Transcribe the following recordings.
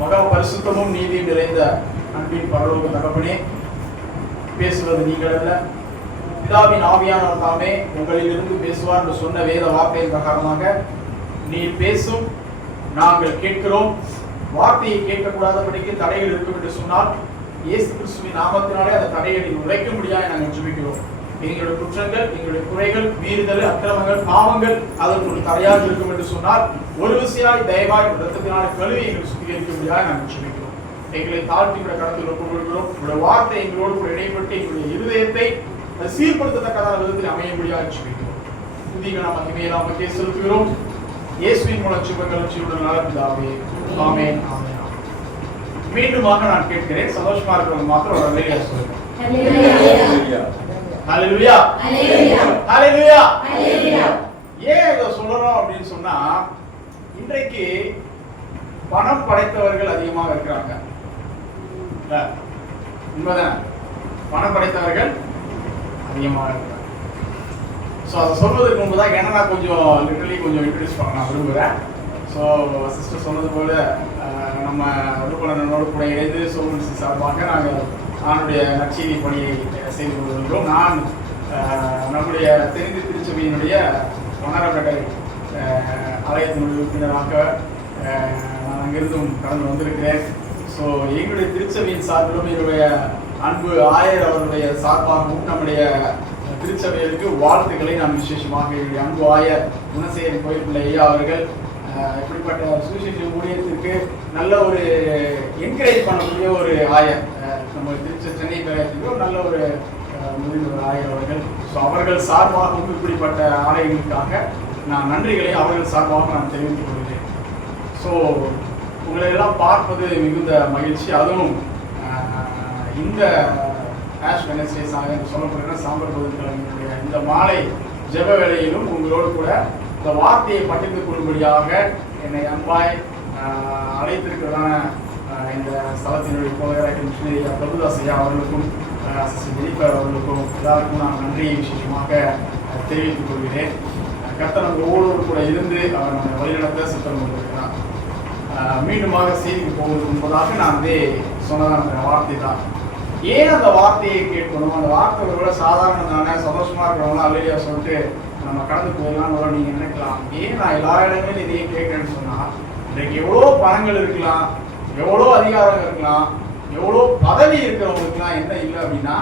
மகா பரிசுத்தமும் நீதியும் நிறைந்த அன்பின் பரலோக தகப்பனே, பேசுவது நீங்கள் அல்ல, பிதாவின் ஆவியானவர் தாமே உங்களிலிருந்து பேசுவார் என்று சொன்ன வேத வார்த்தையின் பிரகாரமாக நீர் பேசும், நாங்கள் கேட்கிறோம். வார்த்தையை கேட்கக்கூடாதபடிக்கு தடைகள் இருக்கும் என்று சொன்னால் இயேசு கிறிஸ்துவின் நாமத்தினாலே அந்த தடைகளை உடைக்க முடியாது நாங்கள் ஜெபிக்கிறோம். எங்களுடைய குற்றங்கள், எங்களுடைய குறைகள், மீறுதல், அக்கிரமங்கள், பாவங்கள் அதற்கு ஒரு தடையாக இருக்கும் என்று சொன்னால் ஒரு விசையாய் தயவாய் ரத்தத்தினால கழுவி எங்களை சுத்திகரிக்க முடியாது நாங்கள் ஜெபிக்கிறோம். எங்களை தாழ்த்தி விட கடத்தில் ஒப்புக்கொள்கிறோம். உங்களுடைய வார்த்தை எங்களோடு கூட இடைப்பட்டு எங்களுடைய இருதயத்தை சீர்படுத்தத்தக்கதான விதத்தில் அமைய முடியாது ஜெபிக்கிறோம். துதிகளை மகிமையை நாமக்கே செலுத்துகிறோம். இயேசுவின் மூலம் சுபங்களும் சீருடன் நடந்தாவே. ஆமென், ஆமென். மீண்டுமாக நான் கேட்கிறேன், சந்தோஷமா இருக்கிறவங்க மாத்திரம் ஒரு அல்லேலூயா சொல்லுங்க. அல்லேலூயா, அல்லேலூயா, அல்லேலூயா, அல்லேலூயா. ஏன் இதை சொல்றோம் அப்படின்னு சொன்னா, இன்றைக்கு பணம் படைத்தவர்கள் அதிகமாக இருக்கிறாங்க. உண்மைதான், பணம் படைத்தவர்கள் அதிகமாக இருக்கிறாங்க. ஸோ அதை சொல்வதற்கு முன்பு தான் ஏன்னா நான் கொஞ்சம் லிட்டரலி கொஞ்சம் இன்ட்ரடியூஸ் பண்ண நான் விரும்புகிறேன். ஸோ சிஸ்டர் சொன்னது போல நம்ம அருள்பலனோடு கூட இணைந்து சோமன்சி சார்பாக நாங்கள் ஆணுடைய நற்செய்தி பணியை செய்து கொண்டிருக்கிறோம். நான் நம்முடைய தெரிந்து திருச்சபையினுடைய வண்ணாரப்பேட்டை ஆலயத்தினுடைய உறுப்பினராக நான் அங்கிருந்தும் கடந்து வந்திருக்கிறேன். ஸோ எங்களுடைய திருச்சபையின் சார்பிலும் என்னுடைய அன்பு ஆயர் அவருடைய சார்பாகவும் நம்முடைய திருச்சபைகளுக்கு வாழ்த்துக்களை நான் விசேஷமாக என்னுடைய அன்பு ஆயர் குணசேகரன் கோயில்பிள்ளை ஐயா அவர்கள் இப்படிப்பட்ட சுவிசேஷ ஊழியத்திற்கு நல்ல ஒரு என்கரேஜ் பண்ணக்கூடிய ஒரு ஆயர், நம்ம சென்னை பேரத்துக்கு ஒரு நல்ல ஒரு முதல்வர் ஆயர் அவர்கள். ஸோ அவர்கள் சார்பாகவும் இப்படிப்பட்ட ஆலயங்களுக்காக நான் நன்றிகளை அவர்கள் சார்பாக நான் தெரிவித்துக் கொள்கிறேன். ஸோ உங்களை எல்லாம் பார்ப்பது மிகுந்த மகிழ்ச்சி. அதுவும் இந்த ஆஷ் வெனஸ்டேஸாக சொல்லப்படுகிற சாம்பல் பொதுக்கிழமையினுடைய இந்த மாலை ஜெப வேளையிலும் உங்களோடு கூட இந்த வார்த்தையை பகிர்ந்து கொள்ளும்படியாக என்னை அன்பாய் அழைத்திருக்கிறதான இந்த ஸ்தலத்தினுடைய போதகராக மிஷனரி பிரபுதாஸ் ஐயா அவர்களுக்கும் சிஸ்டர் ஜெனிஃபர் அவர்களுக்கும் எல்லாருக்கும் நான் நன்றியை விசேஷமாக தெரிவித்துக் கொள்கிறேன். கர்த்தர் நம்ம ஒவ்வொருவரும் கூட இருந்து அவர் நம்ம வழிநடத்த சித்தம் கொண்டிருக்கிறார். மீண்டுமாக செய்திக்கு போவதற்கு முன்பதாக நான் அதே சொன்னதான அந்த வார்த்தை தான். ஏன் அந்த வார்த்தையை கேட்கணும்? அந்த வார்த்தை விட சாதாரண தானே, சந்தோஷமா இருக்கிறவங்க அல்லையா சொல்லிட்டு நம்ம கடந்து போயிடலாம் நீங்க நினைக்கலாம். ஏன் நான் எல்லா இடங்களிலும் இதையே கேட்கிறேன்னு சொன்னா, இன்றைக்கு எவ்வளோ பணங்கள் இருக்கலாம், எவ்வளோ அதிகாரம் இருக்கலாம், எவ்வளோ பதவி இருக்கிறவங்களுக்குலாம் என்ன இல்லை அப்படின்னா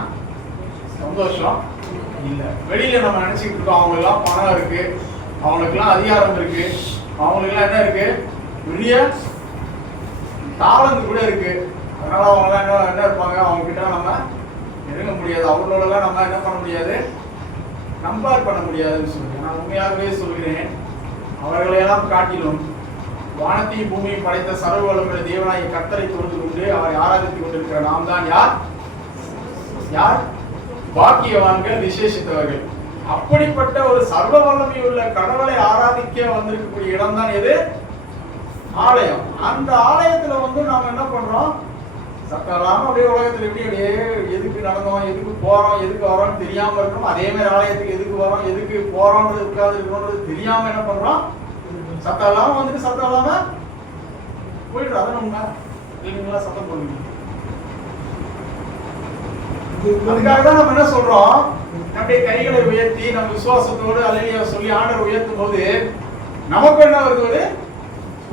சந்தோஷம் இல்லை. வெளியில நம்ம நினைச்சுக்கிட்டு இருக்கோம் அவங்களுக்குலாம் பணம் இருக்கு, அவங்களுக்குலாம் அதிகாரம் இருக்கு, அவங்களுக்குலாம் என்ன இருக்கு, பெரிய தாளந்து கூட இருக்கு. அதனால அவங்களாம் என்ன இருப்பாங்க, அவங்க கிட்ட நம்ம நெருங்க முடியாது, அவங்களோடலாம் நம்ம என்ன பண்ண முடியாது, கம்பேர் பண்ண முடியாதுன்னு சொல்லுங்க. நான் உண்மையாகவே சொல்கிறேன், அவர்களையெல்லாம் காட்டிலும் வானத்தையும் பூமியும் படைத்த சர்வ வல்லமையுள்ள தேவனாகிய கர்த்தரை தொழுது கொண்டு அவரை ஆராதித்துக் கொண்டிருக்கிற நாம் தான் யார் யார் பாக்கியவான்கள், விசேஷித்தவர்கள். அப்படிப்பட்ட ஒரு சர்வ வல்லமையுள்ள கடவுளை ஆராதிக்க வந்திருக்கக்கூடிய இடம் தான் எது? ஆலயம். அந்த ஆலயத்துல நாம என்ன பண்றோம், சக்கராம அப்படியே உலகத்துல எப்படி அப்படியே எதுக்கு நடந்தோம், எதுக்கு போறோம், எதுக்கு வரோம்னு தெரியாம இருக்கணும். அதே மாதிரி ஆலயத்துக்கு எதுக்கு வரோம், எதுக்கு போறோம்ன்றது உட்கார்ந்து இருக்கணும்ன்றது தெரியாம என்ன பண்றோம், சத்தம் இல்லாம சத்தம் இல்லாம போயிட்டு அதை உண்மை இல்லைங்களா, சத்தம் பண்ணுங்க. அதுக்காக தான் நம்ம என்ன சொல்றோம், நம்முடைய கைகளை உயர்த்தி நம்ம விசுவாசத்தோடு அல்லையா சொல்லி ஆண்டவர் உயர்த்தும் போது நமக்கு என்ன வருது,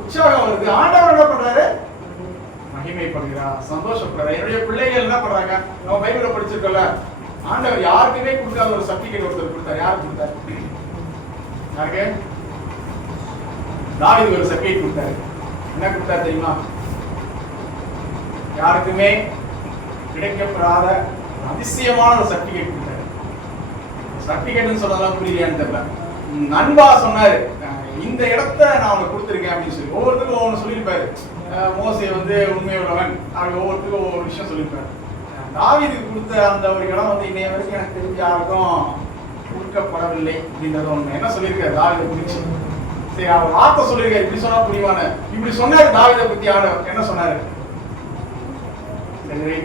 உற்சாகம் வருது. ஆண்டவர் என்ன பண்றாரு, மகிமைப்படுகிறார், சந்தோஷப்படுறார். என்னுடைய பிள்ளைகள் என்ன பண்றாங்க, நம்ம பைபிள படிச்சிருக்கோம்ல, ஆண்டவர் யாருக்குமே கொடுக்காத ஒரு சர்டிபிகேட் ஒருத்தர் கொடுத்தார். யாருக்கு கொடுத்தாரு? யாருக்கு? தாவீதுக்கு ஒரு சர்டிபிகேட் கொடுத்தாரு. என்ன கொடுத்தாரு தெரியுமா? யாருக்குமே கிடைக்கப்படாத அதிசயமான ஒரு சர்டிபிகேட் கொடுத்தாரு. சர்டிபிகேட்னு சொன்னதெல்லாம் புரியலையான்னு தெரியல. நண்பா சொன்னாரு, இந்த இடத்தை நான் உனக்கு கொடுத்துருக்கேன் அப்படின்னு சொல்லி. ஒவ்வொருத்தருக்கும் ஒவ்வொன்று சொல்லியிருப்பாரு. மோசே உண்மையுள்ளவன், அப்படி ஒவ்வொருத்தருக்கும் ஒவ்வொரு விஷயம் சொல்லியிருப்பாரு. தாவீதுக்கு கொடுத்த அந்த ஒரு இடம் இன்னைய வரைக்கும் எனக்கு தெரிஞ்ச யாருக்கும் கொடுக்கப்படவில்லை அப்படின்றத ஒண்ணு என்ன சொல்லியிருக்காரு தாவீதை குறிச்சு. சரி, அவர் வார்த்தை சொல்லியிருக்காரு, இப்படி சொன்னா புரியுவானு. இப்படி சொன்னாரு தாவீதை பத்தி. ஆண்டவர் என்ன சொன்னாரு?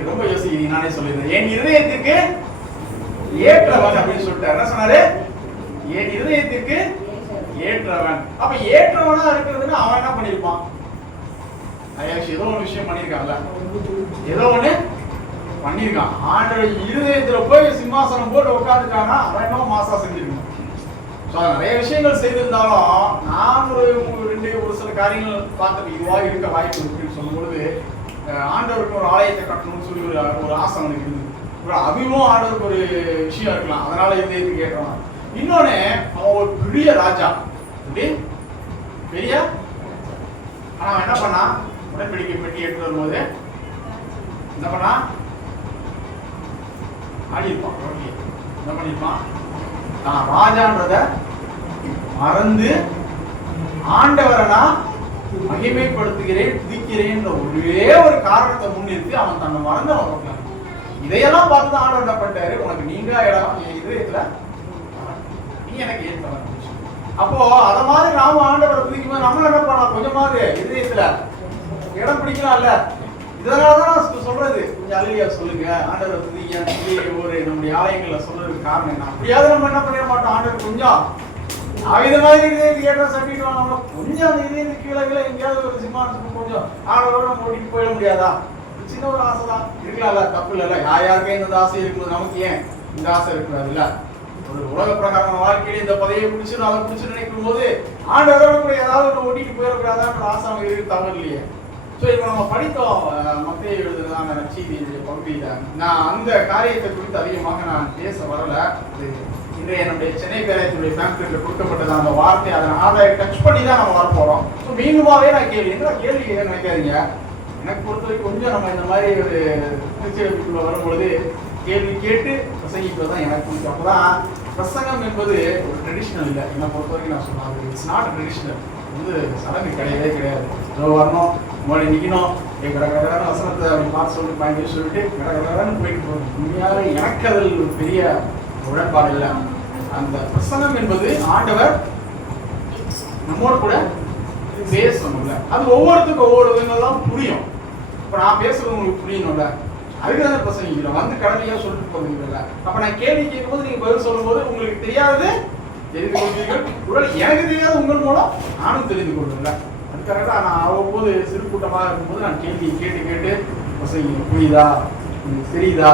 ரொம்ப யோசிக்கிறீங்க, நானே சொல்லிடுறேன். என் இருதயத்திற்கு ஏற்றவன் அப்படின்னு சொல்லிட்டாரு. என்ன சொன்னாரு? என் இருதயத்திற்கு ஏற்றவன். அப்ப ஏற்றவனா இருக்கிறதுன்னு அவன் என்ன பண்ணிருப்பான்? ஏதோ ஒரு விஷயம் பண்ணியிருக்கான்ல, ஏதோ ஒண்ணு பண்ணியிருக்கான். ஆண்டவர் இருதயத்துல போய் சிம்மாசனம் போட்டு உட்காந்துட்டானா அவன் என்ன மாசா செஞ்சிருக்கணும். ஸோ நிறைய விஷயங்கள் செய்திருந்தாலும் நான் ஒரு சில காரியங்கள் பார்த்துட்டு இதுவாக இருக்க வாய்ப்பு இருக்குன்னு சொல்லும்பொழுது ஆண்டவருக்கு ஒரு ஆலயத்தை கட்டணும்னு சொல்லி ஒரு ஆசை அவனுக்கு இருந்தது. ஒரு அதுவும் ஆண்டவருக்கு ஒரு விஷயம் இருக்கலாம், அதனால இருதயத்துக்கு கேட்கலாம். இன்னொன்னு அவன் ஒரு பெரிய ராஜா, பெரிய. ஆனா அவன் என்ன பண்ணா, உடன்படிக்கை பெட்டி எடுத்து வரும்போது என்ன பண்ணா, ஆடி இருப்பான். என்ன பண்ணிருப்பான், நான் ராஜான்றத மறந்து ஆண்டவரை நான் மகிமைப்படுத்துகிறேன், துதிக்கிறேன் ஒரே ஒரு காரணத்தை முன்னிறுத்தி அவன் தன்னை மறந்து அவன் இதையெல்லாம் பார்த்து தான் ஆண்டவர் என்ன பண்ணிட்டாரு, உனக்கு நீங்க இடம் என் இதயத்துல நீ எனக்கு ஏற்பட. அப்போ அத மாதிரி நாம ஆண்டவரை துதிக்கும் போது நம்மள என்ன பண்ணலாம், கொஞ்சமாவது இதயத்துல இடம் பிடிக்கலாம்ல. இதனாலதான் நான் சொல்றது, கொஞ்சம் அழுகையா சொல்லுங்க ஆண்டவரை துதிக்க ஒரு நம்முடைய ஆலயங்கள்ல சொல்றதுக்கு காரணம் என்ன. அப்படியாவது நம்ம என்ன பண்ணிட மாட்டோம், ஆண்டவர் கொஞ்சம் இது மாதிரி இதயத்துக்கு ஏற்ற சட்டிட்டு வாங்க, கொஞ்சம் அந்த இதயத்துக்கு கீழே எங்கேயாவது ஒரு சிம்மாசத்துக்கு கொஞ்சம் ஆண்டவரோட நம்ம ஓட்டிட்டு போயிட முடியாதா. சின்ன ஒரு ஆசை தான் இருக்கலாம்ல, தப்பு இல்லைல்ல. யாருக்கே இந்த ஆசை இருக்குது, நமக்கு ஏன் இந்த ஆசை இருக்கிறது இல்ல. ஒரு உலக பிரகாரமான வாழ்க்கையில இந்த பதவியை பிடிச்சிடும் அதை பிடிச்சு நினைக்கும் போது ஆண்டவரோட கூட ஏதாவது ஒரு ஓட்டிட்டு போயிடக்கூடாதான்ற ஆசை அவங்க இருக்கு, தவறு இல்லையே. ஸோ இப்போ நம்ம படித்தோம் மத்திய எழுதுறதான நற்செய்தியினுடைய பகுதியில. நான் அந்த காரியத்தை குறித்து அதிகமாக நான் பேச வரல. இன்றைய என்னுடைய சென்னை பேராயத்தினுடைய பேம்ப்ளெட்ல கொடுக்கப்பட்டது அந்த வார்த்தை, அதை டச் பண்ணி தான் நம்ம வர போறோம். ஸோ மீண்டுமாவே நான் கேள்வி நினைக்காதீங்க. எனக்கு பொறுத்த வரைக்கும் கொஞ்சம் நம்ம இந்த மாதிரி ஒரு திருச்சிக்குள்ள வரும்பொழுது கேள்வி கேட்டு பிரசங்கிப்பது தான் எனக்கு பிடிக்கும். அப்போதான் பிரசங்கம் என்பது ஒரு ட்ரெடிஷ்னல் இல்லை. என்னை பொறுத்த வரைக்கும் நான் சொன்னேன், இட்ஸ் நாட் ட்ரெடிஷ்னல். வந்து சடங்கு கிடையவே கிடையாது. ஏதோ வரணும், முன்னாடி நிற்கணும், கடற்கரை வசனத்தை அப்படி பார்த்து சொல்லிட்டு பயன்படுத்தி சொல்லிட்டு கடற்கரைன்னு போயிட்டு போகணும். உண்மையாக எனக்கு அதில் ஒரு பெரிய உடன்பாடு இல்லை. அந்த பிரசங்கம் என்பது ஆண்டவர் நம்மோட கூட பேசணும்ல. அது ஒவ்வொருத்துக்கும் ஒவ்வொரு விதங்கள்லாம் புரியும். இப்போ நான் பேசுறது உங்களுக்கு புரியணும்ல, அதுக்கு தான் பிரசங்கிக்கிறோம். வந்து கடமையா சொல்லிட்டு போகிறீங்கல்ல. அப்போ நான் கேள்வி கேட்கும்போது நீங்கள் பதில் சொல்லும்போது உங்களுக்கு தெரியாது தெரிந்து கொள்வீர்கள், எனக்கு தெரியாது உங்கள் மூலம் நானும் தெரிந்து கொள்வேன்ல. அதுக்காக தான் நான் அவ்வப்போது சிறு கூட்டமாக இருக்கும்போது நான் கேள்வி கேட்டு பிரசங்கிக்கிறேன். புரியுதா, உங்களுக்கு தெரியுதா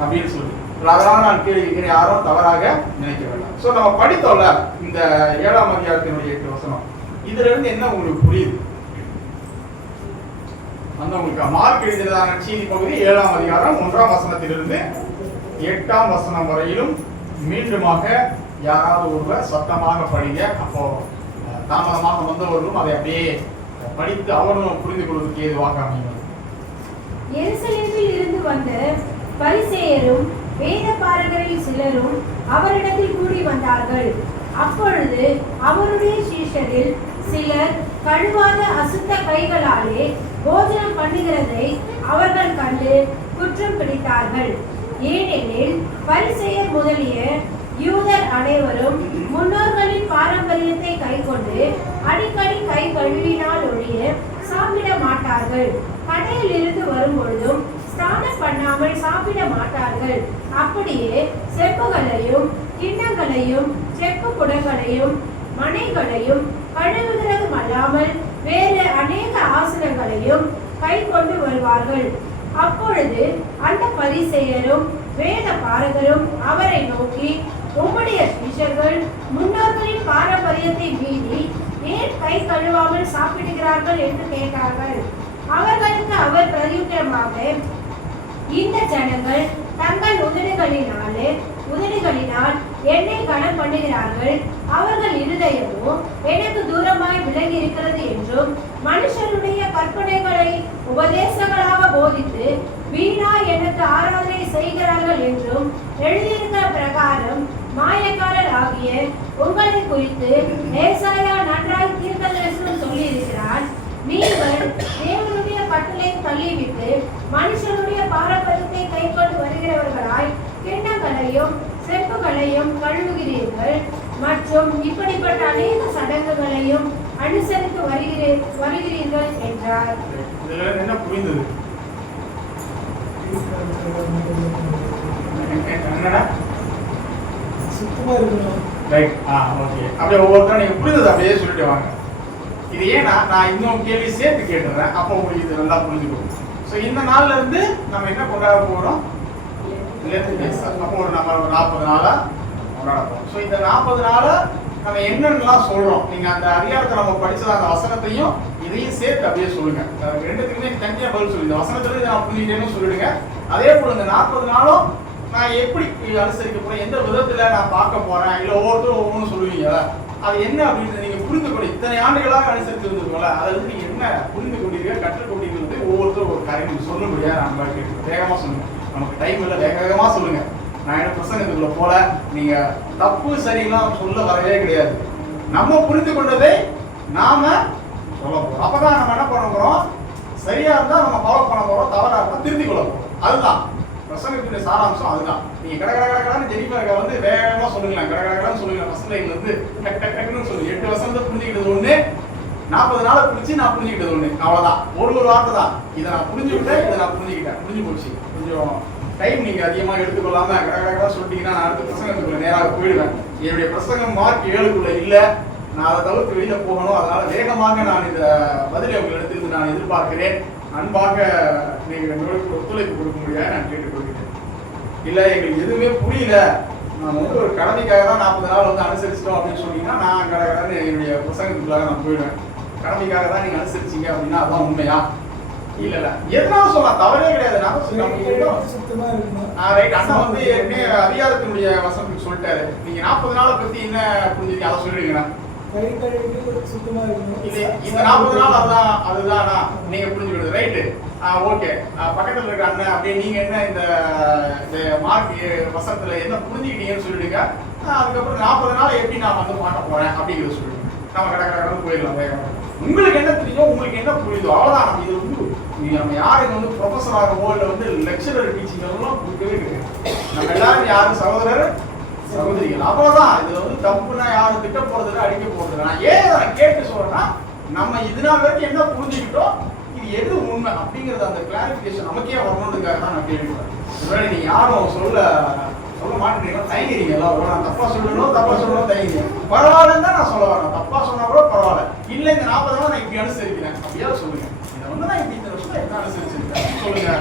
அப்படின்னு சொல்லி. அதனால நான் கேள்வி கேட்கிறேன், யாரும் தவறாக நினைக்க வேண்டாம். ஸோ நம்ம படித்தோம்ல இந்த 7ஆம் அதிகாரத்தினுடைய 8 வசனம், இதுல இருந்து என்ன உங்களுக்கு புரியுது? அந்த உங்களுக்கு மார்க் எழுதியதான செய்தி பகுதி 7ஆம் அதிகாரம் 1ஆம் வசனத்திலிருந்து 8ஆம் வசனம் வரையிலும் மீண்டுமாக யாராவது ஒருவர் சத்தமாக படிங்க. அப்போ தாமதமாக வந்தவர்களும் அதை அப்படியே படித்து அவரும் புரிந்து கொள்வதற்கு ஏதுவாக அமையும். எருசலேமில் இருந்து வந்த பரிசேயரும் வேத பாரகரில் சிலரும் அவரிடத்தில் கூடி வந்தார்கள். அப்பொழுது அவருடைய சீஷரில் சிலர் கழுவாத அசுத்த கைகளாலே போஜனம் பண்ணுகிறதை அவர்கள் கண்டு குற்றம் பிடித்தார்கள். ஏனெனில் பரிசேயர் முதலிய யூதர் அனைவரும் முன்னோர்களின் பாரம்பரியத்தை கைக்கொண்டு அடிக்கடி கை கழுவினால் ஒழிய சாப்பிட மாட்டார்கள். கடையில் இருந்து வரும்பொழுதும் ஸ்நானம் பண்ணாமல் சாப்பிட மாட்டார்கள். அப்படியே செப்புகளையும் கிண்ணங்களையும் செப்பு குடங்களையும் மனைகளையும் கழுவுகிறதும் அல்லாமல் வேறு அநேக ஆசனங்களையும் கை கொண்டு வருவார்கள். அப்பொழுது அந்த பரிசேயரும் வேத பாரகரும் அவரை நோக்கி, உம்முடைய சீஷர்கள் முன்னோர்களின் பாரம்பரியத்தை மீறி ஏன் கை கழுவாமல் சாப்பிடுகிறார்கள் என்று கேட்டார்கள். அவர்களுக்கு அவர் பிரதியுத்தரமாக, இந்த ஜனங்கள் தங்கள் உதடுகளினால் என்னை கனம் பண்ணுகிறார்கள், அவர்கள் இருதயமோ எனக்கு தூரமாய் விலகி இருக்கிறது என்றும், மனுஷருடைய கற்பனைகளை உபதேசங்களாக போதித்து வீணா எனக்கு ஆராதனை செய்கிறார்கள் என்றும் எழுதியிருக்கிற பிரகாரம் மாயக்காரர் ஆகிய உங்களை குறித்து ஏசாயா நன்றாய் தீர்க்கதரிசனம் சொல்லி இருக்கிறார். நீங்கள் தேவனுடைய கட்டளை தள்ளிவிட்டு மனுஷனுடைய பாரம்பரியத்தை கைக்கொண்டு வருகிறவர்களாய் கிண்ணங்களையும் செப்புகளையும் கழுவுகிறீர்கள் மற்றும் இப்படிப்பட்ட அநேக சடங்குகளையும் அனுசரித்து வருகிறீர்கள் என்றார். என்ன புரிந்தது? அப்படியே ஒவ்வொருத்தரும் நீங்க புரிந்தது அப்படியே சொல்லிட்டு வாங்க. இது ஏன்னா நான் இன்னும் கேள்வி சேர்த்து கேட்டுறேன், அப்போ உங்களுக்கு இது நல்லா புரிஞ்சுக்கணும். ஸோ இந்த நாள்ல இருந்து நம்ம என்ன கொண்டாட போகிறோம்? அப்போ ஒரு நம்ம 40 நாளா கொண்டாட போகிறோம். ஸோ இந்த 40 நாளை நம்ம என்னென்னலாம் சொல்றோம், நீங்க அந்த அதிகாரத்தை நம்ம படிச்ச அந்த வசனத்தையும் இதையும் சேர்த்து அப்படியே சொல்லுங்க. ரெண்டுத்துக்குமே தனியா பதில் சொல்லுங்க. இந்த வசனத்துல இதை நான் புரிஞ்சுக்கிட்டேன்னு சொல்லிடுங்க. அதே போல இந்த 40 நாளும் நான் எப்படி அனுசரிக்க போறேன், எந்த விதத்துல நான் பார்க்க போறேன், இல்ல ஒவ்வொருத்தரும் ஒவ்வொன்றும் சொல்லுவீங்க, அது என்ன அப்படின்னு நீங்க புரிந்து கொண்டு இத்தனை ஆண்டுகளாக அனுசரித்து வந்திருக்கோம்ல, அதை வந்து நீங்க என்ன புரிந்து கொண்டீர்கள், கற்றுக்கொண்டீர்கள், ஒவ்வொருத்தரும் ஒரு காரியம் நீங்க சொல்ல முடியாது. நம்ம கேட்கணும், வேகமா சொல்லுங்க, நமக்கு டைம் இல்லை, வேகமா சொல்லுங்க. நான் என்ன பிரசங்கத்துக்குள்ள போல நீங்க தப்பு சரிலாம் சொல்ல வரவே கிடையாது. நம்ம புரிந்து கொண்டதை நாம சொல்ல போறோம். அப்பதான் நம்ம என்ன பண்ண போறோம், சரியா இருந்தா நம்ம ஃபாலோ பண்ண போறோம், தவறா இருந்தா திருத்திக் கொள்ள போறோம். அதுதான் பிரசங்கத்துடைய சாராம்சம். அதுதான் நீங்க கடகடகடன்னு ஜெனிஃபர் வந்து வேகமா சொல்லுங்களேன், கடகடகடன்னு சொல்லுங்க. ஃபர்ஸ்ட் லைன்ல இருந்து டக் டக் டக்னு சொல்லுங்க. 8 வருஷத்தை புரிஞ்சுக்கிட்டது ஒண்ணு, 40 நாளை புரிச்சு நான் புரிஞ்சுக்கிட்டது ஒண்ணு. அவ்வளவுதான், ஒரு வார்த்தை தான். இதை நான் புரிஞ்சுக்கிட்டேன், இதை நான் புரிஞ்சுக்கிட்டேன், புரிஞ்சு போச்சு. கொஞ்சம் டைம் நீங்க அதிகமாக எடுத்துக்கொள்ளாம கடகடகடா சொல்லிட்டீங்கன்னா நான் அடுத்த பிரசங்கத்துக்குள்ள நேராக போயிடுவேன். என்னுடைய பிரசங்கம் மார்க் 7க்குள்ள இல்ல, நான் அதை தவிர்த்து வெளியில போகணும். அதனால வேகமாக நான் இந்த பதிலை உங்களிடத்திலிருந்து நான் எதிர்பார்க்கிறேன். அன்பாக நீங்க ஒத்துழைப்பு கொடுக்க முடியாது நான் கேட்டுக்கொள்கிறேன். இல்ல எங்களுக்கு எதுவுமே புரியல, நான் வந்து ஒரு கடமைக்காக தான் 40 நாள் வந்து அனுசரிச்சிட்டோம் அப்படின்னு சொன்னீங்கன்னா நான் கடகடன்னு என்னுடைய பிரசங்கத்துக்குள்ளாக நான் போயிடுவேன். கடமைக்காக தான் நீங்க அனுசரிச்சீங்க அப்படின்னா அதான் உண்மையா? இல்ல இல்ல, எதனால சொல்லலாம், தவறே கிடையாது. ரைட், அண்ணா வந்து ஏற்கனவே அதிகாரத்தினுடைய வசனத்துக்கு சொல்லிட்டாரு. நீங்க 40 நாளை பத்தி என்ன புரிஞ்சுக்க அதை சொல்லிடுங்கண்ணா. இந்த 40 நாள் அதுதானா நீங்க புரிஞ்சுக்கிறது? Right, okay. பக்கத்துல இருக்க அண்ணன் அப்படியே நீங்க என்ன இந்த மார்க் வசனத்துல என்ன புரிஞ்சுக்கிட்டீங்கன்னு சொல்லிடுங்க. அதுக்கப்புறம் 40 நாள் எப்படி நான் வந்து பார்க்க போறேன் அப்படிங்கிறத சொல்லிடுங்க. நம்ம கடற்கரை போயிடலாம் வேகமா. உங்களுக்கு என்ன தெரியும், உங்களுக்கு என்ன புரியுதோ அவ்வளவுதான். நம்ம இது வந்து நம்ம யாருக்கு வந்து ப்ரொஃபஸர் ஆகவோ இல்லை வந்து லெக்சரர் டீச்சிங் எல்லாம் கொடுக்கவே கிடையாது. நம்ம எல்லாரும் யாரும் சகோதரர் சகோதரிகள், அவ்வளவுதான். இதுல வந்து தப்புனா யாரும் திட்ட போறது அடிக்க போறது. நான் ஏன் கேட்டு சொல்றேன்னா, நம்ம இதனால வரைக்கும் என்ன புரிஞ்சுக்கிட்டோம், இது எது உண்மை அப்படிங்கறது அந்த கிளாரிபிகேஷன் நமக்கே வரணுன்றதுக்காக தான் நான் கேட்டுக்கிறேன். நீங்க யாரும் சொல்ல மாட்டேங்கிறீங்க, தயங்கிறீங்க. எல்லாரும் நான் தப்பா சொல்லணும் தயங்கிறீங்க. பரவாயில்லன்னு தான் நான் சொல்ல வரேன். தப்பா சொன்னா கூட பரவாயில்ல. இல்ல இந்த 40 நாள் நான் இப்படி அனுசரிக்கிறேன் அப்படியா சொல்லுங்க. இதை வந்து நான் இப்படி இந்த வருஷம் என்ன அனுசரிச்சிருக்கேன் சொல்லுங்க.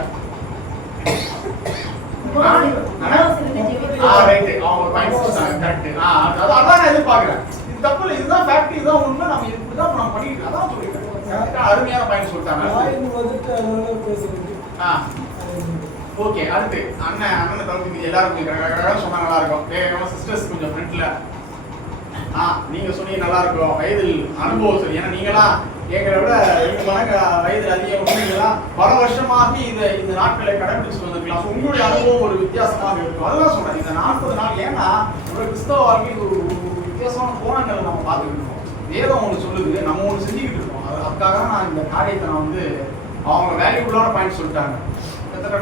இதுதான் ஃபேக்ட், இதுதான் உண்மை, நம்ம இதுதான் நம்ம பண்ணிட்டு அதான் சொல்லிருக்கேன். அருமையான பாயிண்ட் சொல்லிட்டாங்க. ஓகே, அடுத்து அண்ணன் தவிர்த்து எல்லாரும் சொன்னா நல்லா இருக்கும். வேகமா சிஸ்டர்ஸ் கொஞ்சம் ஃப்ரெண்ட்ல நீங்க சொன்னீங்க நல்லா இருக்கும். வயதில் அனுபவம் சரி, ஏன்னா நீங்களாம் எங்களை விட 2 மடங்கு வயதில் அதிகம். நீங்களாம் பல வருஷமாக இந்த நாட்களை கடைபிடிச்சு வந்திருக்கலாம். உங்களுடைய அனுபவம் ஒரு வித்தியாசமாக இருக்கும். அதுதான் சொல்றேன், இந்த 40 நாள் ஏன்னா ஒரு கிறிஸ்தவ வாழ்க்கை ஒரு வித்தியாசமான கோணங்களை நம்ம பார்த்துக்கிட்டு இருக்கோம். வேதம் ஒன்று சொல்லுது, நம்ம ஒன்று செஞ்சுக்கிட்டு இருக்கோம். அதுக்காக நான் இந்த காரியத்தை நான் வந்து அவங்க வேல்யூபுளான பாயிண்ட் சொல்லிட்டாங்க.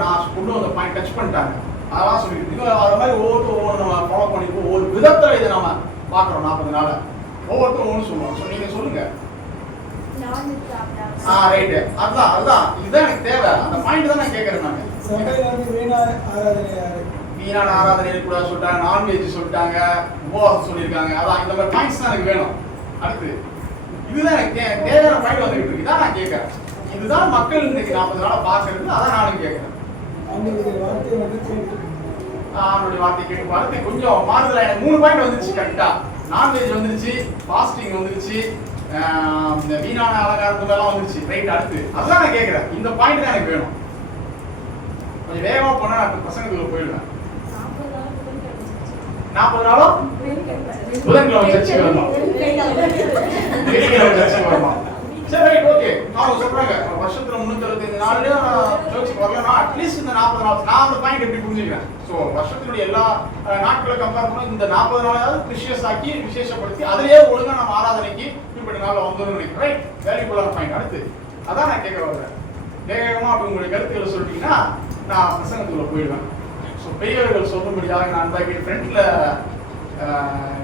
நான் கொண்டு வந்த பாயிண்ட் டச் பண்ணிட்டாங்க. அதெல்லாம் சொல்லிட்டு அது மாதிரி ஒவ்வொரு நம்ம ஃபாலோ பண்ணிப்போம். ஒவ்வொரு விதத்துல இதை நம்ம பார்க்குறோம். 40 நாள் ஒவ்வொருத்தரும் ஒன்று சொல்லுவோம். ஸோ நீங்க சொல்லுங்க. ரைட்டு, அதுதான் இதுதான் எனக்கு தேவை. அந்த பாயிண்ட் தான் நான் கேட்கறேன். வீணான ஆராதனை கூட சொல்லிட்டாங்க, நான்வெஜ் சொல்லிட்டாங்க, உபவாசம் சொல்லியிருக்காங்க. அதான் இந்த மாதிரி பாயிண்ட்ஸ் தான் எனக்கு வேணும். அடுத்து இதுதான் எனக்கு தேவையான பாயிண்ட் வந்துகிட்டு இருக்கு. இதான் நான் கேட்கறேன். இதுதான் மக்கள் இன்னைக்கு 40 நாளை பார்க்கறது. அதான் நானும் கேட்கிறேன். அவனுடைய வார்த்தை கேட்டு வார்த்தை கொஞ்சம் மாறுதல். எனக்கு 3 பாயிண்ட் வந்துருச்சு கரெக்டா. நான்வெஜ் வந்துருச்சு, ஃபாஸ்டிங் வந்துருச்சு, இந்த வீணான அலங்காரத்துலாம் வந்துருச்சு. ரைட், அடுத்து அதான் நான் கேட்கிறேன். இந்த பாயிண்ட் தான் எனக்கு வேணும். கொஞ்சம் வேகமா போனா நான் பிரசங்கத்துக்குள்ள போயிடுவேன். 40 நாளும் புதன்கிழமை சர்ச்சைக்கு வரணும், வெள்ளிக்கிழமை சர்ச்சைக்கு வரணும். சரி, ரைட், ஓகே. அவங்க சொல்றாங்க வருஷத்துல 365 நாள்லயும் சர்ச்சுக்கு வரலன்னா அட்லீஸ்ட் இந்த 40 நாள் நான் அந்த பாயிண்ட் எப்படி புரிஞ்சுக்கிறேன். ஸோ வருஷத்தினுடைய எல்லா நாட்களை கம்பேர் பண்ண இந்த 40 நாளாவது கிறிஸ்டியஸ் ஆக்கி விசேஷப்படுத்தி அதிலேயே ஒழுங்கா நம்ம ஆராதனைக்கு இப்படி நாளில் வந்துடும் நினைக்கிறேன். ரைட், வேல்யூபுல்லான பாயிண்ட். அடுத்து அதான் நான் கேட்க வருவேன். வேகமா அப்படி உங்களுடைய கருத்துக்களை சொல்லிட்டீங்கன்னா நான் பிரசங்கத்துக்குள்ள போயிடுவேன். ஸோ பெரியவர்கள் சொல்லும்படியாக நான் அந்த ஃப்ரெண்ட்ல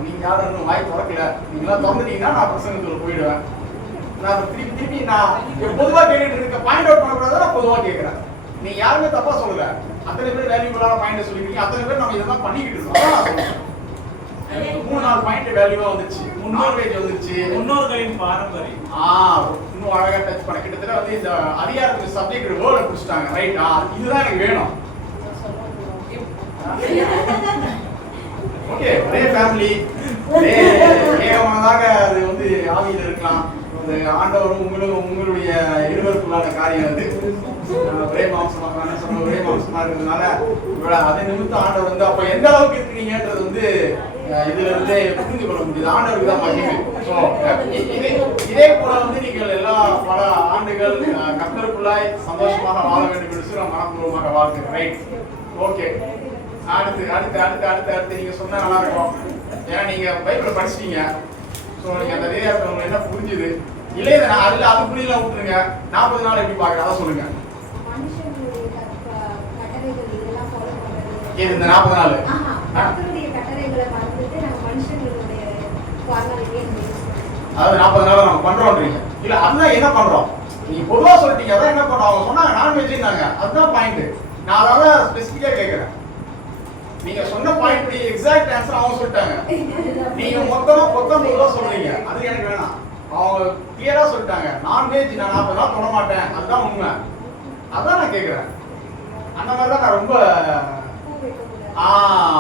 நீங்க யாரும் இன்னும் வாய் திறக்கல, நீங்களாம் திறந்துட்டீங்கன்னா நான் பிரசங்கத்துக்குள்ள போயிடுவேன். நான் திருப்பி நான் பொதுவா கேட்டுட்டு இருக்க பாயிண்ட் அவுட் பண்ணக்கூடாது. நான் பொதுவா கேட்கிறேன். நீங்க யாருமே தப்பா சொல்லல. அத்தனை பேர் வேல்யூபுல்லான பாயிண்ட் சொல்லிருக்கீங்க. அத்தனை பேர் நம்ம இதெல்லாம் பண்ணிக்கிட்டு இருக்கோம். 3-4 பாயிண்ட் வேல்யூவா வந்துச்சு, நான்வெஜ் வந்துச்சு, முன்னோர்களின் பாரம்பரியம். இன்னும் அழகா டச் பண்ண கிட்டத்தட்ட வந்து இந்த அதிகாரத்துக்கு சப்ஜெக்ட் வேர்டை பிடிச்சிட்டாங்க. ரைட், இதுதான் எனக்கு வேணும். ஓகே, ஒரே ஃபேமிலி, ஒரே ஏகமானதாக அது வந்து ஆவியில் இருக்கலாம். அந்த ஆண்டவரும் உங்களுடைய இருவருக்குள்ளான காரியம் அது. ஒரே மாம்சமாக சொன்ன ஒரே மாம்சமா இருக்கிறதுனால அதை நிமித்தம் ஆண்டவர் வந்து அப்ப எந்த அளவுக்கு இருக்கிறீங்கன்றது வந்து இதுல இருந்து புரிந்து கொள்ள முடியுது. ஆண்டவருக்கு தான் மகிமை. இதே போல வந்து நீங்கள் எல்லா பல ஆண்டுகள் கர்த்தருக்குள்ளாய் சந்தோஷமாக வாழ வேண்டும் என்று சொல்லி மனப்பூர்வமாக வாழ்க்கை. Right, okay. அடுத்து அடுத்து அடுத்து அடுத்து அடுத்து நீங்க சொன்னா நல்லா இருக்கும். ஏன்னா நீங்க பைபிளை படிச்சிட்டீங்க. ஸோ நீங்க அந்த நேரத்தில் உங்களுக்கு என்ன புரிஞ்சுது இல்லையே, அதுல அது புரியல விட்டுருங்க. 40 நாள் எப்படி பாக்குற அதை சொல்லுங்க. இந்த 40 நாள் அதாவது 40 நாள் நம்ம பண்றோம்ன்றீங்க இல்ல, அதுதான் என்ன பண்றோம் நீங்க பொதுவா சொல்லிட்டீங்க. அதான் என்ன பண்றோம், அவங்க சொன்னாங்க நான்வெஜ்னாங்க, அதுதான் பாயிண்ட். நான் அதான் ஸ்பெசிஃபிக்கா கேட்கிறேன். நீங்க சொன்ன பாயிண்ட் எக்ஸாக்ட் ஆன்சர் அவங்க சொல்லிட்டாங்க. நீங்க மொத்தமா பொத்தம்பதுவா சொல்றீங்க, அது எனக்கு வேணாம். அவங்க கிளியரா சொல்லிட்டாங்க நான்வெஜ் நான் 40 நாள் தொட மாட்டேன், அதுதான் உண்மை. அதான் நான் கேட்கிறேன். அந்த மாதிரி தான் நான் ரொம்ப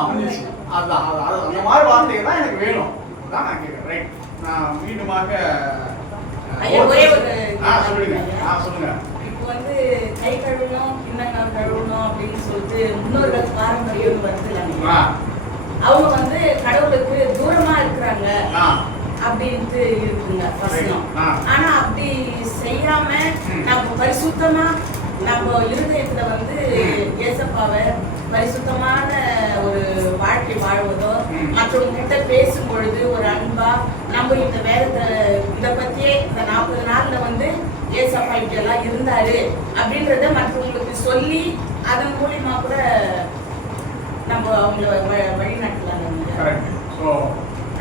முடிஞ்சிச்சு. அதுதான் அந்த மாதிரி வார்த்தைகள் தான் எனக்கு வேணும். அதான் நான் கேட்கிறேன். ரைட், நான் மீண்டுமாக சொல்லுங்க. சொல்லுங்க. இப்போ வந்து கை கழுவணும், கிண்ணங்கள் கழுவணும் அப்படின்னு சொல்லிட்டு முன்னோர்கள் பாரம்பரியம் வருதுல, அவங்க வந்து கடவுளுக்கு தூரமா இருக்கிறாங்க அப்படின்ட்டு இருக்குங்க வசனம். ஆனா அப்படி செய்யாம நம்ம பரிசுத்தமா நம்ம இருதயத்துல வந்து ஏசப்பாவை பரிசுத்தமான ஒரு வாழ்க்கை வாழ்வதோ, மற்றவங்க கிட்ட பேசும் பொழுது ஒரு அன்பா நம்ம இந்த வேதத்தை இதை பத்தியே இந்த 40 நாள்ல வந்து ஏசப்பா இப்படி எல்லாம் இருந்தாரு அப்படின்றத மற்றவங்களுக்கு சொல்லி அதன் மூலியமா கூட நம்ம அவங்கள வழிநடத்தலாம்.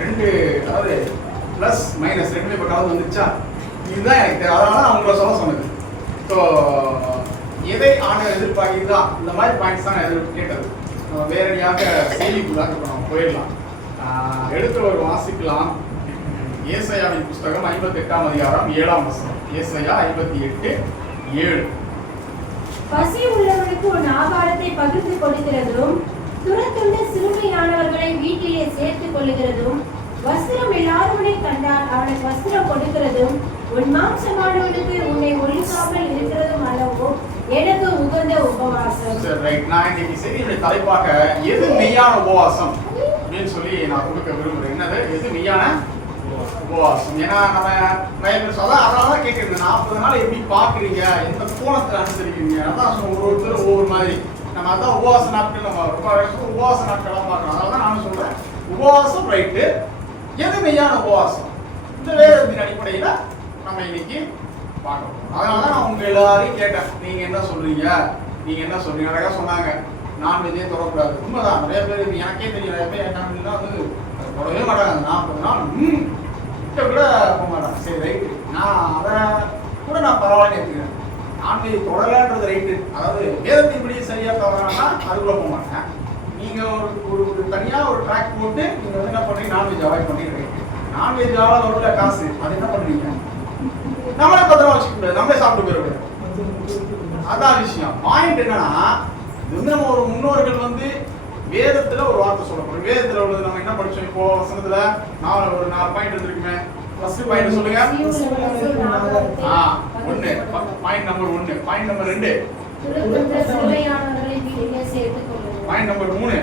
ரெண்டு, அதாவது பிளஸ் மைனஸ் ரெண்டுமே பக்காவது வந்துச்சா, இதுதான் எனக்கு தேவை. அதனால நான் உங்களை சொல்ல சொன்னது. ஸோ எதை ஆண்டவர் எதிர்பார்க்குதான் இந்த மாதிரி பாயிண்ட்ஸ் தான் கேட்டது. நம்ம வேறடியாக செய்திக்குள்ளாக இப்போ நம்ம போயிடலாம். எடுத்து ஒரு வாசிக்கலாம். ஏசாயாவின் புஸ்தகம் 58ஆம் அதிகாரம் 7ஆம் வசனம். ஏசாயா 58:7. பசி உள்ளவனுக்கு உன் ஆகாரத்தை பகிர்ந்து கொடுக்கிறதும், துரத்துள்ள சிறுமையானவர்களை வீட்டிலே சேர்த்துக் கொள்ளுகிறதும், வஸ்திரம் இல்லாதவனை கண்டால் அவனுக்கு வஸ்திரம் கொடுக்கிறதும், உன் மாம்சமானவனுக்கு உன்னை ஒழிக்காமல் இருக்கிறதும் அல்லவோ எனக்கு உகந்த உபவாசம். நான் இன்னைக்கு செய்தியுடைய தலைப்பாக எது மெய்யான உபவாசம் அப்படின்னு சொல்லி நான் கொடுக்க விரும்புறேன். என்னது எது மெய்யான உபவாசம்? ஏன்னா நம்ம அதனாலதான் கேட்கறது, 40 நாள் எப்படி பாக்குறீங்க, எந்த கோணத்துல அனுசரிக்கிறீங்க, அதான் ஒவ்வொருத்தரும் ஒவ்வொரு மாதிரி. நம்ம அதான் உபவாச நாட்கள், நம்ம ரொம்ப உபவாச நாட்கள்லாம் பார்க்கணும். அதனால நானும் சொல்றேன் உபவாசம் ரைட்டு, எது மெய்யான உபவாசம் இந்த வேதத்தின் அடிப்படையில நம்ம இன்னைக்கு பார்க்கணும். அதனால நான் உங்க எல்லாரையும் கேட்டேன், நீங்க என்ன சொல்றீங்க, நீங்க என்ன சொல்றீங்க. அழகா சொன்னாங்க நான்வெஜ்ஜே தொடக்கூடாது. உண்மைதான், நிறைய பேர் எனக்கே தெரியும், நிறைய பேர் என்ன வந்து தொடவே மாட்டாங்க. 40 நாள் கிட்ட கூட போக மாட்டாங்க. சரி ரைட்டு, நான் அதை கூட நான் பரவாயில்ல எடுத்துக்கிறேன். நான்வெஜ் தொடலான்றது ரைட்டு, அதாவது வேதத்தின்படி சரியா தவறானா அதுக்குள்ள போக மாட்டேன். நீங்க ஒரு தனியா ஒரு ட்ராக் போட்டு நீங்க வந்து என்ன பண்றீங்க, நான்வெஜ் அவாய்ட் பண்ணிடுறீங்க. நான்வெஜ்ஜால வரல காசு, அது என்ன பண்றீங்க, நம்மளே பத்திரமா வச்சுக்க கூடாது, நம்மளே சாப்பிட்டு போயிடக்கூடாது. அதான் விஷயம். பாயிண்ட் என்னன்னா, இது வந்து நம்ம ஒரு முன்னோர்கள் வந்து வேதத்துல ஒரு வார்த்தை சொல்லப்படும். வேதத்துல உள்ளது நம்ம என்ன படிச்சோம் இப்போ வசனத்துல ஒரு 4 பாயிண்ட் எடுத்துருக்குமே. ஃபர்ஸ்ட் பாயிண்ட் சொல்லுங்க. 1 point number 1. Point number 2 point number 3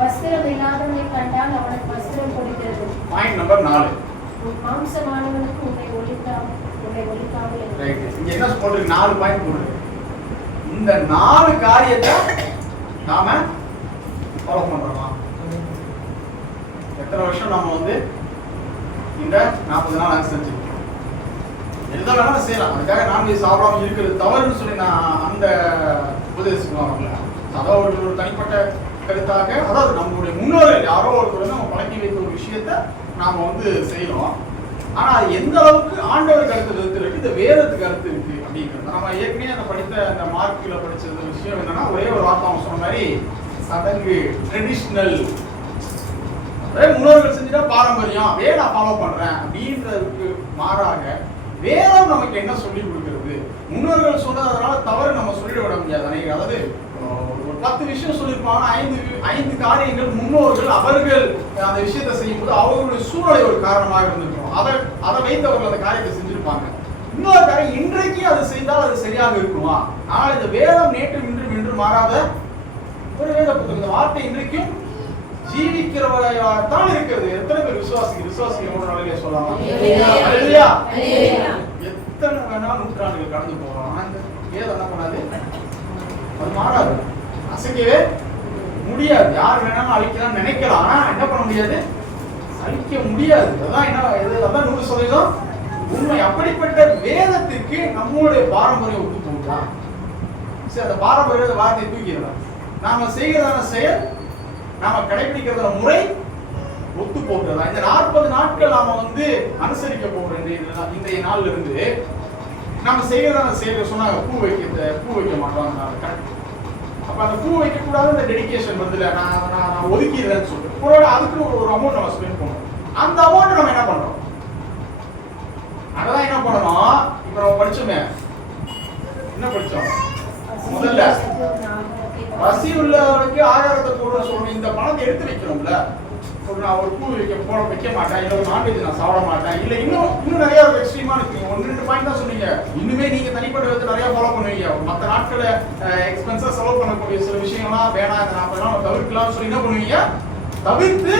வஸ்திரம் இல்லாதவனை கண்டால் அவனுக்கு வஸ்திரம் கொடுக்கிறது. பாயிண்ட் நம்பர் 4 மாம்சமானவனுக்கு உன்னை ஒழிக்காமல். ரைட், இங்க என்ன போட்டுருக்கு, 4 பாயிண்ட் போட்டுருக்கு. இந்த 4 காரியத்தை நாம ஃபாலோ பண்றோமா? எத்தனை வருஷம் நம்ம வந்து இந்த 40 நாள் அனுசரிச்சு எந்த வேணாலும் செய்யலாம். அதுக்காக நான்வெஜ் சாப்பிடாம இருக்கிறது தவறுன்னு சொல்லி நான் அந்த உபதேசம் வரல. அதாவது ஒரு தனிப்பட்ட கருத்தாக, அதாவது நம்மளுடைய முன்னோர்கள் யாரோ ஒருத்தர் வந்து நம்ம பழக்கி வைத்த ஒரு விஷயத்த நாம வந்து செய்யறோம். ஆனா அது எந்த அளவுக்கு ஆண்டவர் கருத்து இருக்கு, இந்த வேதத்துக்கு கருத்து இருக்கு அப்படிங்கிறது. நம்ம ஏற்கனவே அந்த படித்த அந்த மார்க்ல படிச்ச விஷயம் என்னன்னா, ஒரே ஒரு வார்த்தை அவங்க சொன்ன மாதிரி சடங்கு, ட்ரெடிஷ்னல் முன்னோர்கள் செஞ்சுட்டா பாரம்பரியம் அப்படியே நான் ஃபாலோ பண்றேன் அப்படின்றதுக்கு மாறாக வேதம் நமக்கு என்ன சொல்லி கொடுக்கிறது? முன்னோர்கள் சொன்னது அதனால தவறு நம்ம சொல்லிட விட முடியாது. அதாவது ஒரு 10 விஷயம் சொல்லியிருப்பாங்க, 5 காரியங்கள் முன்னோர்கள் அவர்கள் அந்த விஷயத்தை செய்யும்போது அவர்களுடைய சூழ்நிலை ஒரு காரணமாக இருந்திருக்கும். அதை வைத்து அவர்கள் அந்த காரியத்தை செஞ்சிருப்பாங்க. இன்னொரு காரியம், இன்றைக்கு அது செய்தால் அது சரியாக இருக்குமா? ஆனால் இந்த வேதம் நேற்றும் இன்றும் என்று மாறாத ஒரு வேத புத்தகம். இந்த வார்த்தை இன்றைக்கும் ஜீவிக்கிறவராகத்தான் இருக்கிறது. எத்தனை பேர் விசுவாசிக்கிறோம் நாளிலே சொல்லலாம்? இல்லையா? எத்தனை வேணா நூற்றாண்டுகள் கடந்து போகலாம், ஆனா இந்த வேதம் என்ன பண்ணாது? அது மாறாது, அசைக்கவே முடியாது. யார் வேணாலும் அழிக்கலாம் நினைக்கலாம், ஆனா என்ன பண்ண முடியாது? அழிக்க முடியாது. அதான் என்ன, அதான் 100% உண்மை. அப்படிப்பட்ட வேதத்திற்கு நம்மளுடைய பாரம்பரியம் ஒத்து போகுதா? சரி, அந்த பாரம்பரிய வார்த்தையை தூக்கிடலாம். நாம செய்கிறதான செயல், நாம கடைபிடிக்கிறதான முறை ஒத்து போகிறதா? இந்த 40 நாட்கள் நாம அனுசரிக்க போகிறோம். இன்றைய நாள்ல இருந்து நாம செய்கிறதான செயல் சொன்னாங்க, பூ வைக்க மாட்டோம். அப்ப அந்த பூ வைக்க கூடாது, இந்த டெடிகேஷன் வருதுல, நான் ஒதுக்கிடுறேன்னு சொல்லிட்டு அதுக்கு ஒரு அமௌண்ட் நம்ம ஸ்பெண்ட் பண்ணுவோம். அந்த அமௌண்ட் நம்ம என்ன பண்றோம்? அதான் என்ன பண்ணணும். இப்ப நம்ம படிச்சோமே, என்ன படிச்சோம்? முதல்ல பசி உள்ளவருக்கு ஆகாரத்தை போடுற சொல்லணும். இந்த பணத்தை எடுத்து வைக்கணும்ல. நான் ஒரு பூ வைக்க மாட்டேன், இல்லை ஒரு நான்வெஜ் நான் சாப்பிட மாட்டேன், இல்லை இன்னும் நிறைய எக்ஸ்ட்ரீமா இருக்கு. 1-2 பாயிண்ட் தான் சொன்னீங்க. இன்னுமே நீங்க தனிப்பட்ட விதத்தை நிறைய ஃபாலோ பண்ணுவீங்க. மற்ற நாட்களை எக்ஸ்பென்ஸா செலவு பண்ணக்கூடிய சில விஷயங்கள்லாம் வேணாம், இந்த 40 நாள் தவிர்க்கலாம் சொல்லி என்ன பண்ணுவீங்க? தவிர்த்து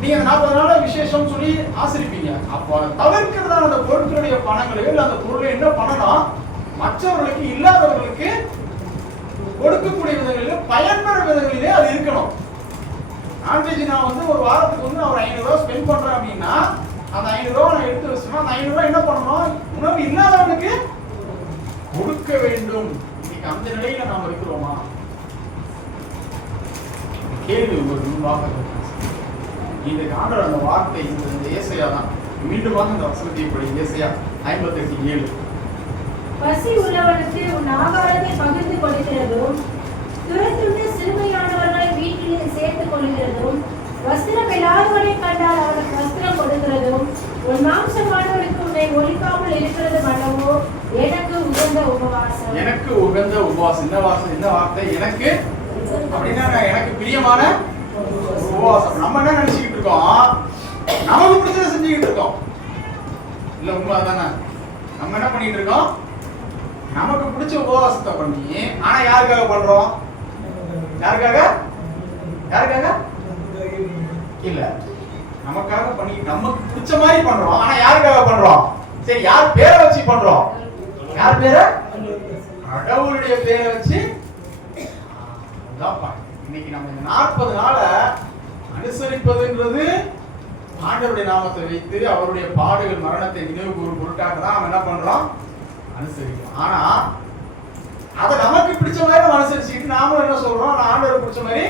நீங்க அந்த 40 நாள் விசேஷம் சொல்லி ஆசிரிப்பீங்க. அப்போ தவிர்க்கிறதான அந்த பொருட்களுடைய பணங்களையோ இல்லை அந்த பொருளை என்ன பண்ணலாம், மற்றவர்களுக்கு இல்லாதவர்களுக்கு கொடுக்கக்கூடிய விதங்களிலே, பயன்பெற விதங்களிலே அது இருக்கணும். நான்வெஜ் நான் ஒரு வாரத்துக்கு நான் ஒரு 500 ரூபாய் ஸ்பெண்ட் பண்றேன் அப்படின்னா, அந்த 500 ரூபாய் நான் எடுத்து வச்சோம்னா, அந்த 500 ரூபாய் என்ன பண்ணணும்? உணவு இல்லாதவனுக்கு கொடுக்க வேண்டும். இன்னைக்கு அந்த நிலையில நாம இருக்கிறோமா? கேள்வி உங்களுக்கு முன்பாக இந்த ஆண்டவர் அந்த வார்த்தை இந்த ஏசாயா தான். மீண்டும் அந்த வசனத்தை படி, ஏசாயா 58:7. பசி உள்ளவனுக்கு உன் ஆகாரத்தை பகிர்ந்து கொடுக்கிறதும், துரத்துண்டு சிறுமையானவர்களை வீட்டில் சேர்த்துக் கொள்கிறதும், வஸ்திரம் இல்லாதவனை கண்டால் அவனுக்கு வஸ்திரம் கொடுக்கிறதும், உன் மாம்சமானவனுக்கு உன்னை ஒழிக்காமல் இருக்கிறது மனமோ எனக்கு உகந்த உபவாசம். எனக்கு உகந்த உபவாசம். இந்த வார்த்தை எனக்கு அப்படின்னா எனக்கு பிரியமான உபவாசம். நம்ம என்ன நினைச்சுக்கிட்டு இருக்கோம்? நமக்கு பிடிச்சதை செஞ்சுக்கிட்டு இருக்கோம். இல்ல உண்மை தானே? நம்ம என்ன பண்ணிட்டு இருக்கோம்? நமக்கு பிடிச்ச உபவாசத்தை பண்ணி, ஆனா யாருக்காக பண்றோம்? யாருக்காக இல்ல, நமக்காக பண்ணி நமக்கு பிடிச்ச மாதிரி பண்றோம். ஆனா யாருக்காக பண்றோம்? சரி, யார் பேரை வச்சு பண்றோம்? யார் பேரை? கடவுளுடைய பேரை வச்சு. இன்னைக்கு நம்ம இந்த 40 நாளை அனுசரிப்பதுன்றது ஆண்டவருடைய நாமத்தை வைத்து அவருடைய பாடுகள் மரணத்தை நினைவு கூறும் பொருட்டாக தான் நம்ம என்ன பண்றோம்? அனுசரிக்கிறோம். ஆனா அதை நமக்கு பிடிச்ச மாதிரி நம்ம அனுசரிச்சுக்கிட்டு நாமளும் என்ன சொல்றோம்? நான் ஆண்டவர் பிடிச்ச மாதிரி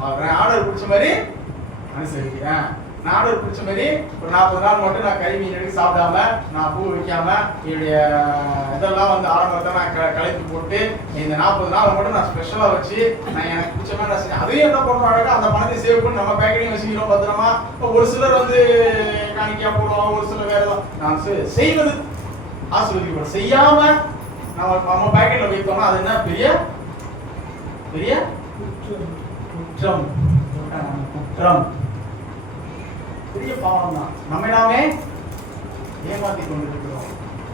வாழ்றேன், ஆண்டவர் பிடிச்ச மாதிரி அனுசரிக்கிறேன், நான் ஆண்டவர் பிடிச்ச மாதிரி ஒரு 40 நாள் மட்டும் நான் கறி மீன் எடுத்து சாப்பிடாம, நான் பூ வைக்காம, என்னுடைய இதெல்லாம் ஆரம்பத்தை நான் கலைத்து போட்டு இந்த 40 நாள் மட்டும் நான் ஸ்பெஷலா வச்சு நான் எனக்கு பிடிச்ச மாதிரி நான் செஞ்சேன். அதையும் என்ன பண்றோம்? அந்த பணத்தை சேவ் பண்ணி நம்ம பேக்கெட்டையும் வச்சுக்கிறோம் பத்திரமா. ஒரு சிலர் காணிக்கையா போடுவோம், ஒரு சிலர் வேற ஏதாவது. நான் செய்வது ஆசீர்வதிக்கப்படும். செய்யாம நம்ம பாக்கெட்ல வைத்தோம்னா அது என்ன? பெரிய குற்றம், பெரிய பாவம் தான். நம்ம நாமே ஏமாத்தி கொண்டிருக்கிறோம்.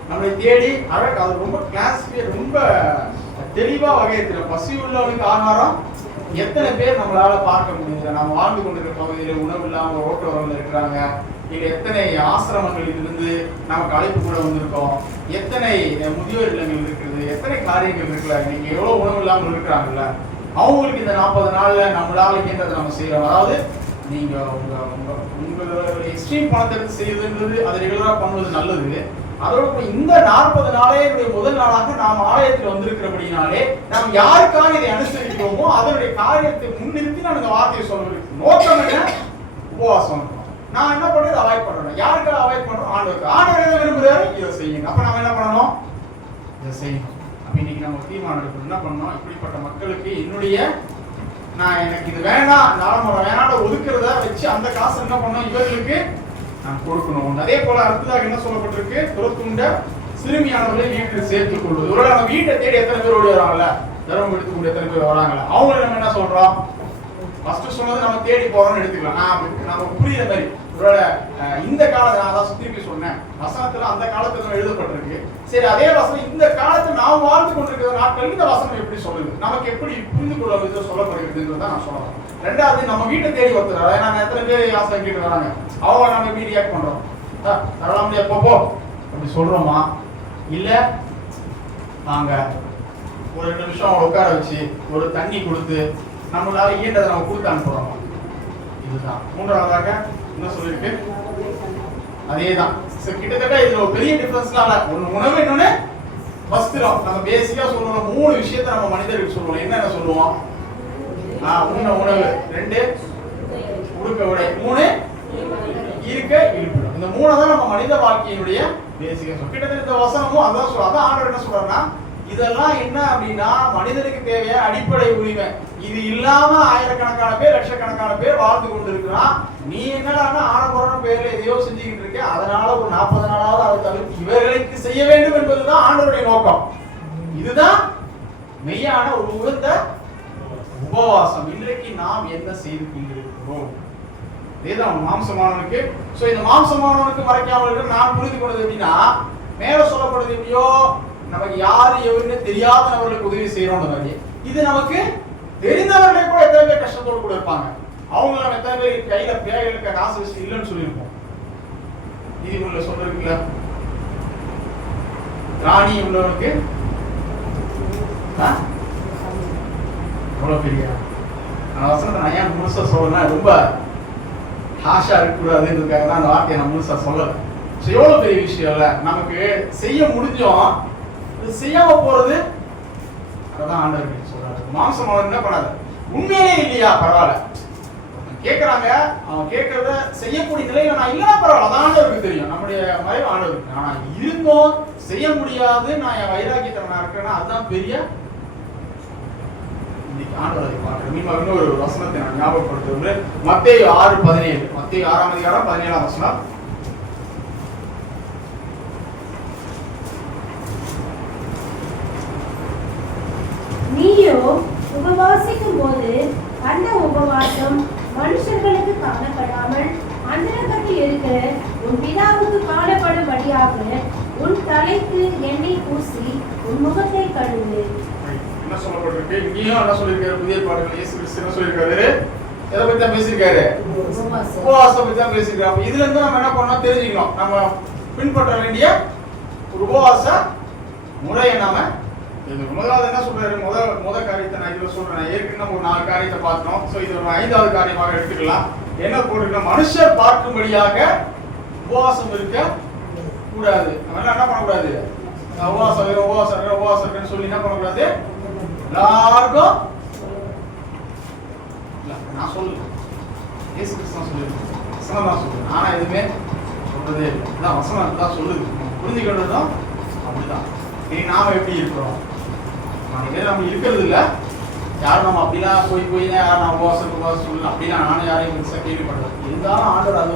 நம்மளை தேடி அழகு அது ரொம்ப கிளாஸிக்கே ரொம்ப தெளிவா வகையிருக்கிற பசி உள்ளவனுக்கு ஆகாரம் எத்தனை பேர் நம்மளால பார்க்க முடியுது? நம்ம வாழ்ந்து கொண்டிருக்கிற பகுதியில் உணவு இல்லாம ரோட்டோரங்கள் இருக்கிறாங்க. இங்க எத்தனை ஆசிரமங்களில் இருந்து நமக்கு அழைப்பு கூட வந்திருக்கோம். எத்தனை முதியோர் இல்லங்கள் இருக்குது, எத்தனை காரியங்கள் இருக்குல்ல. இன்னைக்கு எவ்வளவு உணவு இல்லாமல் இருக்கிறாங்கல்ல. அவங்களுக்கு இந்த 40 நாள்ல நம்மளால இயன்றதை நம்ம செய்யறோம். அதாவது நீங்க உங்களோட எக்ஸ்ட்ரீம் பணத்தை எடுத்து செய்யுதுன்றது அதை ரெகுலரா பண்ணுவது நல்லது. அதோட இந்த 40 நாளே முதல் நாளாக நாம் ஆலயத்தில் வந்திருக்கிறபடினாலே நாம் யாருக்காக இதை அனுசரிக்கிறோமோ அதனுடைய காரியத்தை முன்னிறுத்தி நான் இந்த வார்த்தையை சொல்லுவேன். நோக்கம் என்ன? உபவாசம். நான் என்ன பண்றது? அவாய்ட் பண்றேன். யாருக்காக அவாய்ட் பண்றோம்? ஆண்டவருக்கு. ஆண்டவர் என்ன விரும்புறாரு? இதை செய்யுங்க. அப்ப நம்ம என்ன பண்ணணும்? இதை செய்யணும். அப்ப இன்னைக்கு நம்ம தீர்மானம் எடுக்கணும். என்ன பண்ணணும்? இப்படிப்பட்ட மக்களுக்கு என்னுடைய நான் எனக்கு இது வேணாம், நாளை வேணாம் ஒதுக்குறத வச்சு அந்த காசு என்ன பண்ணணும், இவர்களுக்கு நான் கொடுக்கணும். அதே போல அடுத்ததாக என்ன சொல்லப்பட்டிருக்கு, துரத்துண்ட சிறுமியானவர்களை வீட்டில் சேர்த்துக் கொள்வது. ஒருவேளை நம்ம வீட்டை தேடி எத்தனை பேர் ஓடி வராங்கல்ல, தர்மம் எடுத்துக்கொண்டு எத்தனை பேர் வராங்கல்ல, அவங்களை நம்ம என்ன சொல்றோம், ஃபர்ஸ்ட் சொன்னது நம்ம தேடி போறோம்னு எடுத்துக்கலாம். நம்ம புரியுற மாதிரி ஒருவேளை இந்த காலத்துல நான் தான் திருப்பி சொன்னேன், வசனத்துல அந்த காலத்துல எழுதப்பட்டிருக்கு. சரி, அதே வசனம் இந்த காலத்துல நாம் வாழ்ந்து கொண்டிருக்கிற நாட்கள் இந்த வசனம் எப்படி சொல்லுது, நமக்கு எப்படி புரிந்து கொள்ள விதம் சொல்லப்படுகிறதுன்றத நான் சொல்லலாம். ரெண்டாவது, நம்ம வீட்டை தேடி ஒருத்தர், நான் எத்தனை பேர் ஆசை கேட்டு வராங்க, அவங்க நம்ம எப்படி ரியாக்ட் பண்றோம், தரலாம் முடியாது போ அப்படி சொல்றோமா, இல்ல நாங்க ஒரு 2 நிமிஷம் அவங்க உட்கார வச்சு ஒரு தண்ணி கொடுத்து நம்மளால இயன்றதை நம்ம கொடுத்து அனுப்புறோமா. இதுதான் மூன்றாவதாக என்ன சொல்லிருக்கு, அதேதான். கிட்டத்தட்ட இதுல ஒரு பெரிய டிஃபரன்ஸ்னால ஒண்ணு உணவு, இன்னொன்னு வஸ்திரம். நம்ம பேசிக்கா சொல்லுவோம் 3 விஷயத்தை நம்ம மனிதருக்கு சொல்லுவோம். என்னென்ன சொல்லுவோம், உணவு, 2 உடுக்க உடை, 3 இருக்க இருப்பிடம். இந்த 3 தான் நம்ம மனித வாழ்க்கையினுடைய பேசிக்கா சொல்லுவோம். கிட்டத்தட்ட இந்த வசனமும் அதான் சொல்றோம். அதான் ஆண்டவர் என்ன சொல்றாருன்னா, இதெல்லாம் என்ன அப்படின்னா மனிதனுக்கு தேவையான அடிப்படை உரிமை. இது இல்லாம ஆயிரக்கணக்கான பேர் லட்சக்கணக்கான பேர் வாழ்ந்து கொண்டிருக்கிறான். நீ என்னடான்னா ஆடம்பரம் பேர்ல எதையோ செஞ்சுக்கிட்டு இருக்க, அதனால ஒரு 40 நாளாவது அதை தவிர்த்து இவர்களுக்கு செய்ய வேண்டும் என்பதுதான் ஆண்டவருடைய நோக்கம். இதுதான் மெய்யான ஒரு உகந்த உபவாசம். இன்றைக்கு நாம் என்ன செய்து கொண்டிருக்கிறோம், இதுதான் மாம்சமானவனுக்கு. சோ இந்த மாம்சமானவனுக்கு மறைக்காமல் இருக்க நான் புரிந்து கொண்டது எப்படின்னா, மேல சொல்லப்படுது எப்படியோ நமக்கு யாரு எவருன்னு தெரியாத நபர்களுக்கு உதவி செய்யறோம் மாதிரி, இது நமக்கு தெரிந்தவர்களே கூட எத்தனை பேர் கஷ்டத்தோடு கூட இருப்பாங்க. அவங்க நம்ம எத்தனை பேர் கையில பேர்களுக்கு காசு வச்சு இல்லைன்னு சொல்லியிருப்போம். நீதிமன்ற சொல்றதுக்குல ராணி உள்ளவனுக்கு எவ்வளவு பெரிய வசனத்தை நான் ஏன் முழுசா சொல்லணும்னா, ரொம்ப ஹாஷா இருக்கக்கூடாதுன்றதுக்காக தான் அந்த வார்த்தையை நான் முழுசா சொல்லல. எவ்வளவு பெரிய விஷயம் இல்ல, நமக்கு செய்ய முடிஞ்சோம், செய்யாம போறது. அதான் ஆண்டவர் சொல்றாரு, மாம்சம் அவன் என்ன பண்ணாது, உண்மையிலே இல்லையா பரவாயில்ல, கேட்கறாங்க, அவன் கேட்கறத செய்யக்கூடிய நிலையில நான் இல்லைன்னா பரவாயில்ல, அதான் ஆண்டவருக்கு தெரியும், நம்முடைய மறைவு ஆண்டவருக்கு. ஆனா இருந்தோம் செய்ய முடியாது, நான் என் வைராக்கியத்தவனா இருக்கிறேன்னா அதுதான் பெரிய இன்னைக்கு ஆண்டவரை பார்க்கிறேன். இன்னொரு வசனத்தை நான் ஞாபகப்படுத்துவது மத்தேயு 6:17, மத்தேயு 6ஆம் அதிகாரம் 17ஆம் வசனம். நீயோ உபவாசிக்கும் போது அந்த உபவாசம் மனுஷர்களுக்கு காணப்படாமல் அந்தரங்கத்தில் இருக்கிற உன் பிதாவுக்கு காணப்படும்படியாக உன் தலைக்கு எண்ணெய் பூசி உன் முகத்தை கழுவு. என்ன சொல்லப்பட்டிருக்கு இங்கேயும் என்ன சொல்லியிருக்காரு, புதிய பாடல்கள் இயேசு கிறிஸ்து என்ன சொல்லியிருக்காரு, எதை பத்தி தான் பேசியிருக்காரு, உபவாசத்தை பத்தி தான் பேசியிருக்காரு. இதுல இருந்து நம்ம என்ன பண்ணணும் தெரிஞ்சுக்கணும், நம்ம பின்பற்ற வேண்டிய ஒரு உபவாச முறையை நாம. முதலாவது என்ன சொல்றாரு, முதல் காரியத்தை நான் இதுல சொல்றேன். ஏற்கனவே நம்ம ஒரு 4 காரியத்தை பார்த்தோம். சோ இது ஒரு 5வது காரியமாக எடுத்துக்கலாம். என்ன போட்டுக்கலாம், மனுஷர் பார்க்கும்படியாக உபவாசம் இருக்க கூடாது. நம்ம என்ன பண்ணக்கூடாது, உபவாசம் சொல்லி என்ன பண்ணக்கூடாது, எல்லாருக்கும் நான் சொல்லுங்க இயேசு கிறிஸ்து சொல்லிருக்கேன், வசனம் தான் சொல்லுது. ஆனா எதுவுமே சொல்றதே இல்லை, வசனம் தான் சொல்லுது. புரிஞ்சுக்கிட்டதும் அப்படிதான். இனி நாம எப்படி இருக்கிறோம், நம்ம இருக்கிறது இல்ல. யாரும் நம்ம அப்படிலாம் போய் யாரும் நான் உபவாசம் சொல்லலாம் அப்படிலாம் நானும் யாரையும் கேள்விப்படுறேன். இருந்தாலும் ஆண்டவர் அது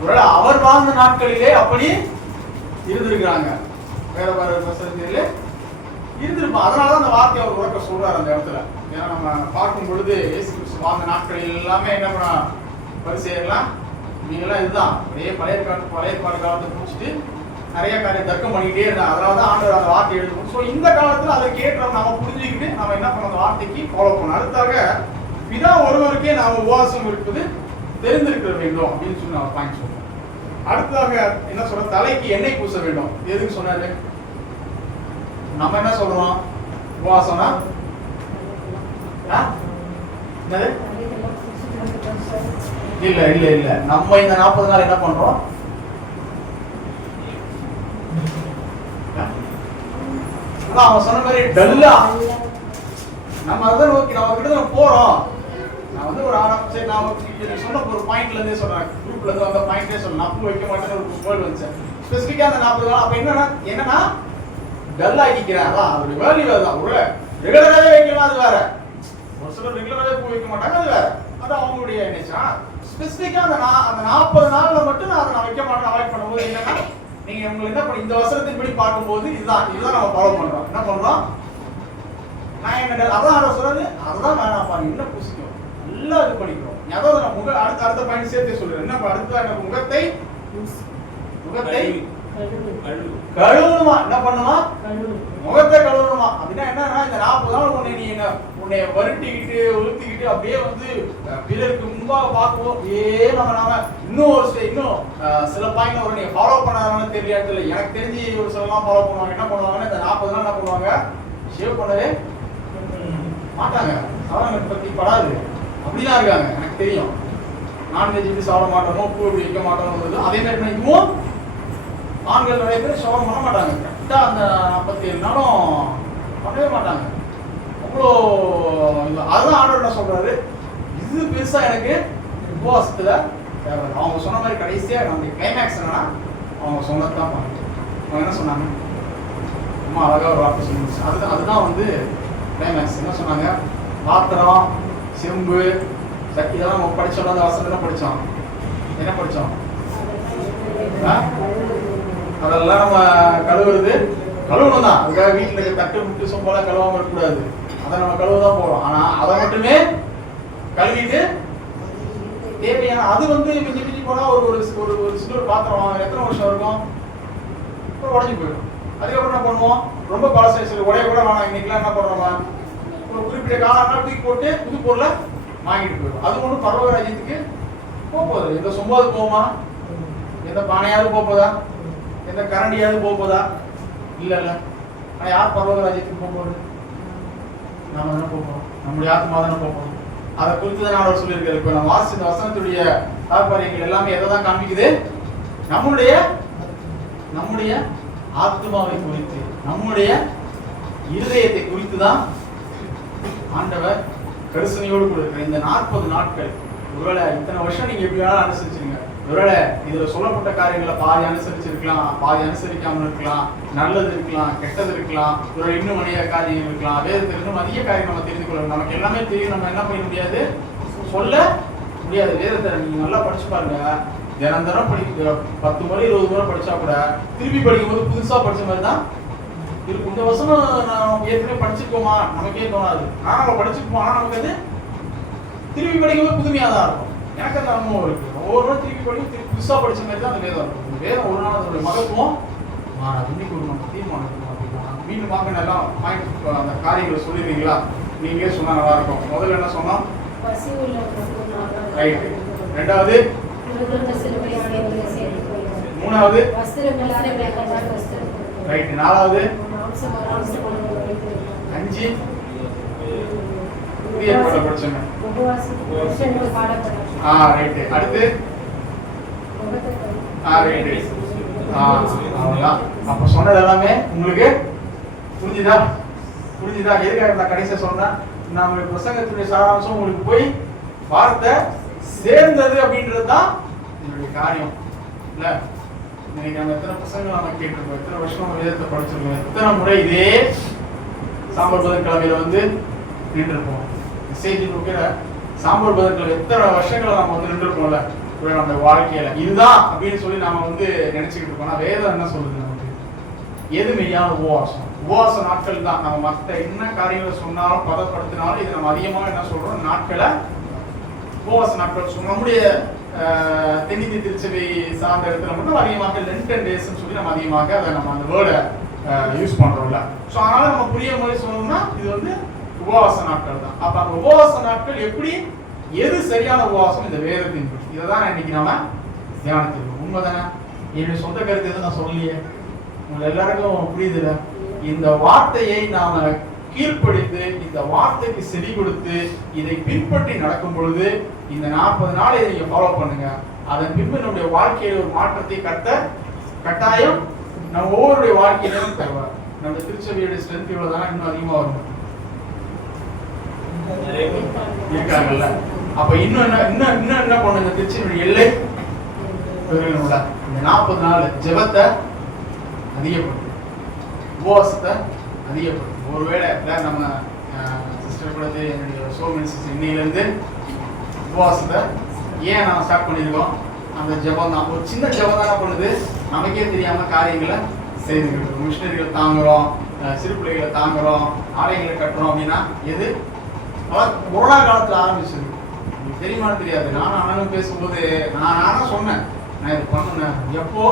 ஒருவேளை அவர் வாழ்ந்த நாட்களிலே அப்படி இருந்திருக்கிறாங்க, வேற வேற பிரசனத்திலே இருந்திருப்போம். அதனாலதான் அந்த வார்த்தையை அவர் உறக்க சொல்றாரு அந்த இடத்துல. ஏன்னா நம்ம பார்க்கும் பொழுது இயேசு கிறிஸ்து வாழ்ந்த நாட்களில் எல்லாமே என்ன பண்ண பரிசெயர்லாம் நீங்களாம் இதுதான் ஒரே பழைய பாடு காலத்தை முடிச்சுட்டு நிறைய காரியம் தர்க்கம் பண்ணிக்கிட்டே இருந்தாங்க. அதனாலதான் ஆண்டவர் அந்த வார்த்தை எழுதணும். ஸோ இந்த காலத்துல அதை கேட்டு நம்ம புரிஞ்சுக்கிட்டு நம்ம என்ன பண்ண அந்த வார்த்தைக்கு ஃபாலோ பண்ணணும். அடுத்தாக பிதா ஒருவருக்கே நாம உபவாசம் இருப்பது தெரிந்திருக்க வேண்டும் அப்படின்னு சொல்லி நம்ம பாயிண்ட் சொல்றோம். அடுத்ததாக என்ன சொல்ற, தலைக்கு எண்ணெய் பூச வேண்டும். எதுக்கு சொன்னாரு, நம்ம என்ன சொல்றோம் உபவாசம்னா இல்ல இல்ல இல்ல நம்ம இந்த 40 நாள் என்ன பண்றோம், அவன் சொன்ன மாதிரி டல்லா நம்ம அதை நோக்கி நம்ம கிட்ட போறோம். நான் ஒரு சரி நான் சொன்ன ஒரு பாயிண்ட்ல இருந்தே சொல்றேன், குரூப்ல இருந்து அந்த பாயிண்டே சொல்ல நான் வைக்க மாட்டேன்னு ஒரு வேர்ட் வந்துச்சு ஸ்பெசிஃபிக்கா அந்த 40 நாள். அப்ப என்னன்னா டல்லா ஆகிக்கிறேன், அதான் அதோட வேல்யூ தான். ஒரு ரெகுலராகவே வைக்கலாம் அது வேற, ஒரு சிலர் ரெகுலராகவே பூ வைக்க மாட்டாங்க, அது வேற, அது அவங்களுடைய நேச்சர். ஸ்பெசிஃபிக்கா அந்த 40 நாள்ல மட்டும் நான் அதை வைக்க மாட்டேன். அவாய்ட் பண்ணும்போது என்னன்னா, நீங்க உங்களுக்கு என்ன பண்ணி இந்த வசனத்தின்படி பார்க்கும்போது இதுதான் நம்ம ஃபாலோ பண்றோம். என்ன பண்றோம்? நான் என்ன அதான் சொல்றது, அதுதான் வேணாம்ப்பா, நீ என்ன பூசிக்கும் நல்லா இது பண்ணிக்கிறோம். அதாவது நான் அடுத்த பாயிண்ட் சேர்த்து சொல்றேன். என்ன அடுத்த முகத்தை கழுவணுமா? என்ன பண்ணுமா? முகத்தை கழுவணுமா? அப்படின்னா என்னன்னா, இந்த 40 நாள் உன்னை வருட்டிக்கிட்டு உளுத்திக்கிட்டு அப்படியே வந்து பிறருக்கு முன்பாக பார்க்குவோம். நம்ம இன்னும் சில பாயிண்ட் ஒரு நீங்க ஃபாலோ பண்ணாதான்னு தெரியல. எனக்கு தெரிஞ்சு ஒரு சிலலாம் ஃபாலோ பண்ணுவாங்க. என்ன பண்ணுவாங்கன்னா, இந்த 40 நாள் என்ன பண்ணுவாங்க, ஷேவ் பண்ணவே மாட்டாங்க. அவங்க பத்தி படாது அப்படிதான் இருக்காங்க. எனக்கு தெரியும். நான்வெஜ் இப்படி சாப்பிட மாட்டோம், பூ இப்படி வைக்க மாட்டோம். அதே மாதிரி இதுவும் ஆண்கள் நிறைய பேர் ஷவர் பண்ண மாட்டாங்க. கரெக்டாக அந்த 47 நாளும் பண்ணவே மாட்டாங்க. அவ்வளோ அதுதான் ஆண்டவர் என்ன சொல்றாரு, இது பெருசா எனக்கு உபவாசத்துல தேவை. அவங்க சொன்ன மாதிரி கடைசியா நம்ம கிளைமேக்ஸ் என்னன்னா, அவங்க சொன்னதுதான் பண்ணணும். அவங்க என்ன சொன்னாங்க, அம்மா அழகா ஒரு வார்த்தை சொன்னாங்க. அதுதான் வந்து கிளைமேக்ஸ். என்ன சொன்னாங்க, பாத்திரம், செம்பு, சட்டி, இதெல்லாம் நம்ம படிச்சோம். அந்த வசனம் படிச்சோம். என்ன படிச்சோம்? அதெல்லாம் நம்ம கழுவணும் தான். அதுக்காக வீட்டில் இருக்க தட்டு முட்டு சொம்போல கழுவாம இருக்கக்கூடாது. அதை நம்ம கழுவதான் போறோம். ஆனா அதை மட்டுமே கழுவிட்டு தேவையான அது வந்து மிஞ்சி போனா ஒரு சின்ன பாத்திரம் எத்தனை வருஷம் இருக்கும், உடஞ்சி போயிடும். அதுக்கப்புறம் என்ன பண்ணுவோம், ரொம்ப பழசு உடைய கூட வேணாம். இன்னைக்கெல்லாம் என்ன பண்றோம், ஒரு குறிப்பிட்ட காலம் தூக்கி போட்டு புது பொருளை வாங்கிட்டு போயிடும். அது ஒன்றும் பரவராஜ்யத்துக்கு போகுது. எந்த சொம்பாவது போகுமா, எந்த பானையாவது போகுதா, எந்த கரண்டியாவது போகுதா? இல்ல. ஆனா யார் பரவராஜ்யத்துக்கு போகுது? நாம தானே போகிறோம். நம்முடைய ஆத்மா தானே போகிறோம். அதை குறித்து தான் நான் சொல்லியிருக்கிறேன். இப்போ நம்ம வாசிச்ச வசனத்துடைய தாற்பயங்கள் எல்லாமே எதை தான் காமிக்குது, நம்முடைய ஆத்மாவை குறித்து, நம்முடைய இருதயத்தை குறித்து தான் ஆண்டவர் கரிசனையோடு கொடுக்கிற இந்த 40 நாட்கள். ஒருவேளை இத்தனை வருஷம் நீங்க எப்படி வேணாலும் அனுசரிச்சிருங்க. ஒருவேளை இதுல சொல்லப்பட்ட காரியங்களை பாதி அனுசரிச்சிருக்கலாம், பாதி அனுசரிக்காமல் இருக்கலாம், நல்லது இருக்கலாம், கெட்டது இருக்கலாம், ஒரு இன்னும் அநேக காரியங்கள் இருக்கலாம். வேதத்தில் இன்னும் அதிக காரியம் நம்ம தெரிந்து கொள்ளணும். நமக்கு எல்லாமே தெரியும், நம்ம என்ன பண்ண முடியாது, சொல்ல முடியாது. வேதத்தை நீங்க நல்லா படிச்சு பாருங்க. தினம் படிக்க 10 முறை 20 முறை படிச்சா கூட திருப்பி படிக்கும்போது புதுசா படிச்ச மாதிரி தான் இருக்கும். இந்த வசனம் நான் ஏற்கனவே படிச்சிருக்கோமா நமக்கே தோணாது. ஆனா நம்ம படிச்சிருக்கோம், ஆனா நமக்கு அது திருப்பி படிக்கும்போது புதுமையா தான் இருக்கும். எனக்கு அந்த அனுபவம் இருக்கு. ஒவ்வொரு நாள் திருப்பி படிக்கும் புதுசா படிச்ச மாதிரி தான் அந்த வேதம் இருக்கும். இந்த வேதம் ஒரு நாள் அதோட மகத்துவம் இன்னைக்கு ஒரு நம்ம தீர்மானம் மீண்டும் வாங்க நல்லா அந்த காரியங்களை சொல்லிடுறீங்களா? நீங்களே சொன்னா நல்லா இருக்கும். முதல்ல என்ன சொன்னோம், ரைட். ரெண்டாவது, மூணாவது, ரைட். நாலாவது, 5 புதிய ஏற்பாடு படிச்சோங்க. ரைட். அடுத்து ரைட். அவ்வளவுதான். அப்ப சொன்னது எல்லாமே உங்களுக்கு புரிஞ்சுதா? எதுக்காக நான் கடைசியா சொன்னேன், நம்ம பிரசங்கத்துடைய சாராம்சம் உங்களுக்கு போய் வார்த்தை சேர்ந்தது அப்படின்றது தான் என்னுடைய காரியம் இல்ல. இன்னைக்கு நம்ம எத்தனை பிரசங்கம் நம்ம கேட்டிருக்கோம், எத்தனை வருஷம் நம்ம வேதத்தை படிச்சிருக்கோம், எத்தனை முறை இதே சாம்பார் புதன்கிழமையில வந்து நின்றுருப்போம். மெசேஜ் கொடுக்கிற சாம்பார் புதன்கிழமை எத்தனை வருஷங்களை நம்ம வந்து நின்றுருப்போம்ல நம்ம வாழ்க்கையில. இதுதான் அப்படின்னு சொல்லி நாம வந்து நினைச்சுக்கிட்டு இருக்கோம். வேதம் என்ன சொல்லுது நமக்கு, எது மெய்யான உபவாசம்? உபவாச நாட்கள் தான். நம்ம மற்ற என்ன காரியங்களை சொன்னாலும் பதப்படுத்தினாலும் இது நம்ம அதிகமாக என்ன சொல்றோம், நாட்களை உபவாச நாட்கள். நம்முடைய தென்னிந்திய திருச்சபை சார்ந்த இடத்துல மட்டும் அதிகமாக லென்டன் டேஸ்ன்னு சொல்லி நம்ம அதிகமாக அதை நம்ம அந்த வேர்டை யூஸ் பண்றோம்ல. ஸோ அதனால நம்ம புரிய மாதிரி சொல்லணும்னா இது வந்து உபவாச நாட்கள் தான். அப்ப அந்த உபவாச நாட்கள் எப்படி, எது சரியான உபவாசம் இந்த வேதத்தின் பற்றி, இதை தான் இன்னைக்கு நாம தியானிச்சிருக்கோம். உண்மைதானே? என்னுடைய சொந்த கருத்து எதுவும் நான் சொல்லலையே, உங்க எல்லாருக்கும் புரியுதுல. இந்த வார்த்தையை நாம கீழ்ப்படித்து, இந்த வார்த்தைக்கு செவி கொடுத்து, இதை பின்பற்றி நடக்கும் பொழுது இந்த 40 நாளை நீங்க ஃபாலோ பண்ணுங்க. அதன் பின்பு நம்முடைய வாழ்க்கையில ஒரு மாற்றத்தை கட்டாயம் நம்ம ஒவ்வொருடைய வாழ்க்கையிலும் தருவார். நம்ம திருச்சபையுடைய ஸ்ட்ரென்த் இவ்வளவுதானா, இன்னும் அதிகமா வரும் இருக்காங்கல்ல. அப்ப இன்னும் என்ன பண்ணுங்க, திருச்சியினுடைய எல்லை இந்த 40 நாள் ஜெபத்தை அதிகப்படுத்தும், உபவாசத்தை அதிகப்படுத்தும். ஒருவேளை நம்ம சிஸ்டர் கூட என்னுடைய சோ மினிஸ்டர்ஸ் இன்னையிலேருந்து உபவாசத்தை ஏன் நான் ஸ்டார்ட் பண்ணியிருக்கோம், அந்த ஜெபம் தான். ஒரு சின்ன ஜெபம் தான் பண்ணுது, நமக்கே தெரியாமல் காரியங்களை செய்துக்கிட்டு மிஷினரிகளை தாங்குறோம், சிறு பிள்ளைகளை தாங்குறோம், ஆலயங்களை கட்டுறோம். அப்படின்னா எது அதான் கொரோனா காலத்தில் ஆரம்பிச்சது. உங்களுக்கு தெரியுமான்னு தெரியாது. நானும் அண்ணனும் பேசும்போது நானும் சொன்னேன், நான் இது பண்ணுனேன். எப்போ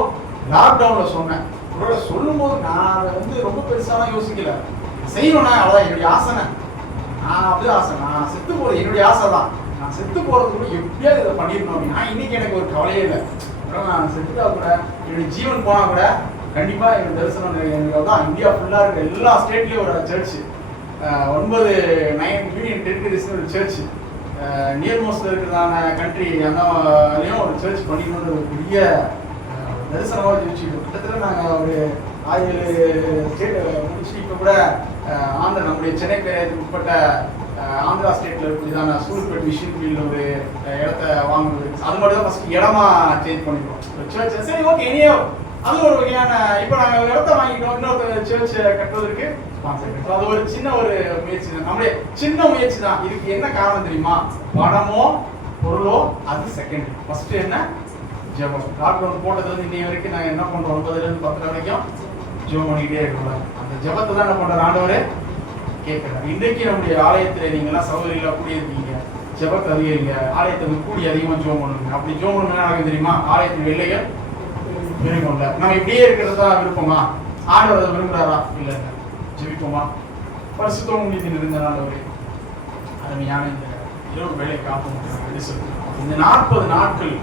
லாக்டவுனில் சொன்னேன். ஒருவேளை சொல்லும்போது நான் அதை ரொம்ப பெருசாலாம் யோசிக்கல. செய்யணும்னா அவ்வளோதான் என்னுடைய ஆசனை. நான் அப்படியே ஆசை, நான் செத்து போகிறது என்னுடைய ஆசை தான். நான் செத்து போகிறதுக்குள்ள எப்படியாவது இதை பண்ணிடணும் அப்படின்னா இன்னைக்கு எனக்கு ஒரு கவலையே இல்லை. நான் செத்துட்டா கூட என்னுடைய ஜீவன் போனால் கூட கண்டிப்பாக எங்கள் தரிசனம் எனக்கு தான். இந்தியா ஃபுல்லாக இருக்கிற எல்லா ஸ்டேட்லேயும் ஒரு சர்ச்சு, 9 யூனியன் டெரிட்டரிஸ் ஒரு சர்ச்சு, நியர் மோஸ்ட்ல இருக்கிறதான கண்ட்ரி அங்கேயும் ஒரு சர்ச் பண்ணிக்கணுன்ற ஒரு பெரிய தரிசனமாக ஜெயிச்சுக்கிட்டோம். கிட்டத்தட்ட நாங்கள் ஒரு 7 ஸ்டேட் முடிச்சுட்டு இப்போ கூட நம்முடைய சென்னை பேரத்துக்கு உட்பட்ட ஆந்திரா ஸ்டேட்ல இருக்கிறதான சூழ்பேட் மிஷின் ஃபீல்டில் ஒரு இடத்த வாங்குறது. அது மட்டும் தான் ஃபர்ஸ்ட் இடமா சேஞ்ச் பண்ணிக்கிறோம் ஒரு சர்ச். சரி ஓகே, இனியோ அது ஒரு வகையான இப்போ நாங்கள் இடத்த வாங்கிட்டோம், இன்னொரு சர்ச் கட்டுவதற்கு ஸ்பான்சர். அது ஒரு சின்ன ஒரு முயற்சி தான், நம்மளுடைய சின்ன முயற்சி தான். இதுக்கு என்ன காரணம் தெரியுமா? பணமோ பொருளோ அது செகண்ட். ஃபர்ஸ்ட் என்ன? ஜெபம். லாக்டவுன் போட்டது வந்து இன்னைய வரைக்கும் நாங்கள் என்ன பண்ணுறோம், 9லேருந்து 10 வரைக்கும் ஜெபம் பண்ணிக்கிட்டே இருக்கக்கூடாது. அந்த ஜெபத்தை தான் என்ன பண்ணுற ஆண்டவரே கேட்குறாரு. இன்றைக்கு நம்முடைய ஆலயத்தில் நீங்கள்லாம் சௌகரியெல்லாம் கூடியிருக்கீங்க, ஜெபத்தை அதிகரிங்க, ஆலயத்தை கூடி அதிகமாக ஜெபம் பண்ணுங்க. அப்படி ஜெபம் பண்ண நடக்குது தெரியுமா? ஆலயத்தின் வெள்ளைகள் விரும்பல. நம்ம இப்படியே இருக்கிறது தான் விருப்பமா? ஆண்டவர் அதை விரும்புகிறாரா? இல்லை. ஜெபிப்போமா? பரிசுத்தம் முடிந்து இருந்த ஆண்டவரே, அருமையான இந்த இரவு வேலை காப்போம். இந்த 40 நாட்கள்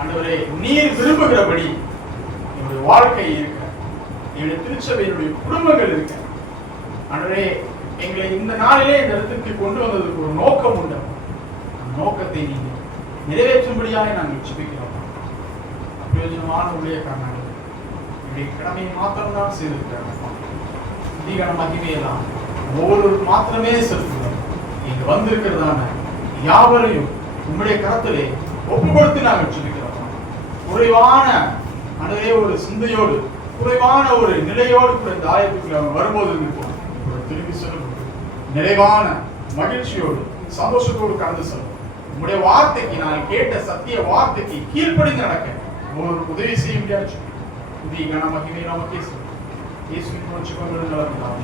ஆண்டவரே நீர் விரும்புகிறபடி என்னுடைய வாழ்க்கை இருக்க, என்னுடைய திருச்சபையினுடைய குடும்பங்கள் இருக்க ஆண்டவரே, எங்களை இந்த நாளிலே இந்த இடத்திற்கு கொண்டு வந்ததுக்கு ஒரு நோக்கம் உண்டு. அந்த நோக்கத்தை நீங்க நிறைவேற்றும்படியாக நாங்கள் ஜெபிக்கிறோம். பிரயோஜனமான ஊழியக்காரர்கள் என்னுடைய கடமையை மாத்திரம்தான் செய்திருக்கிறாங்க. அதிகார மகிமையெல்லாம் ஒவ்வொருவருக்கு மாத்திரமே செலுத்துகிறோம். இங்க வந்திருக்கிறதான யாவரையும் உங்களுடைய கரத்திலே ஒப்பு கொடுத்து நாங்கள் ஜெபிக்கிறோம். குறைவான அனைவரே ஒரு சிந்தையோடு, குறைவான ஒரு நிலையோடு கூட இந்த ஆலயத்துக்கு வரும்போது இருப்போம். திரும்பி சொல்லும் நிறைவான மகிழ்ச்சியோடு சந்தோஷத்தோடு கடந்து செல்லும். உங்களுடைய வார்த்தைக்கு நான் கேட்ட சத்திய வார்த்தைக்கு கீழ்ப்படிந்து நடக்க ஒரு உதவி செய்ய முடியாது. புதிய கன மகிமை நமக்கே சொல்லும். இயேசுவின் மூலம் ஜெபங்கள் நடக்கலாம்.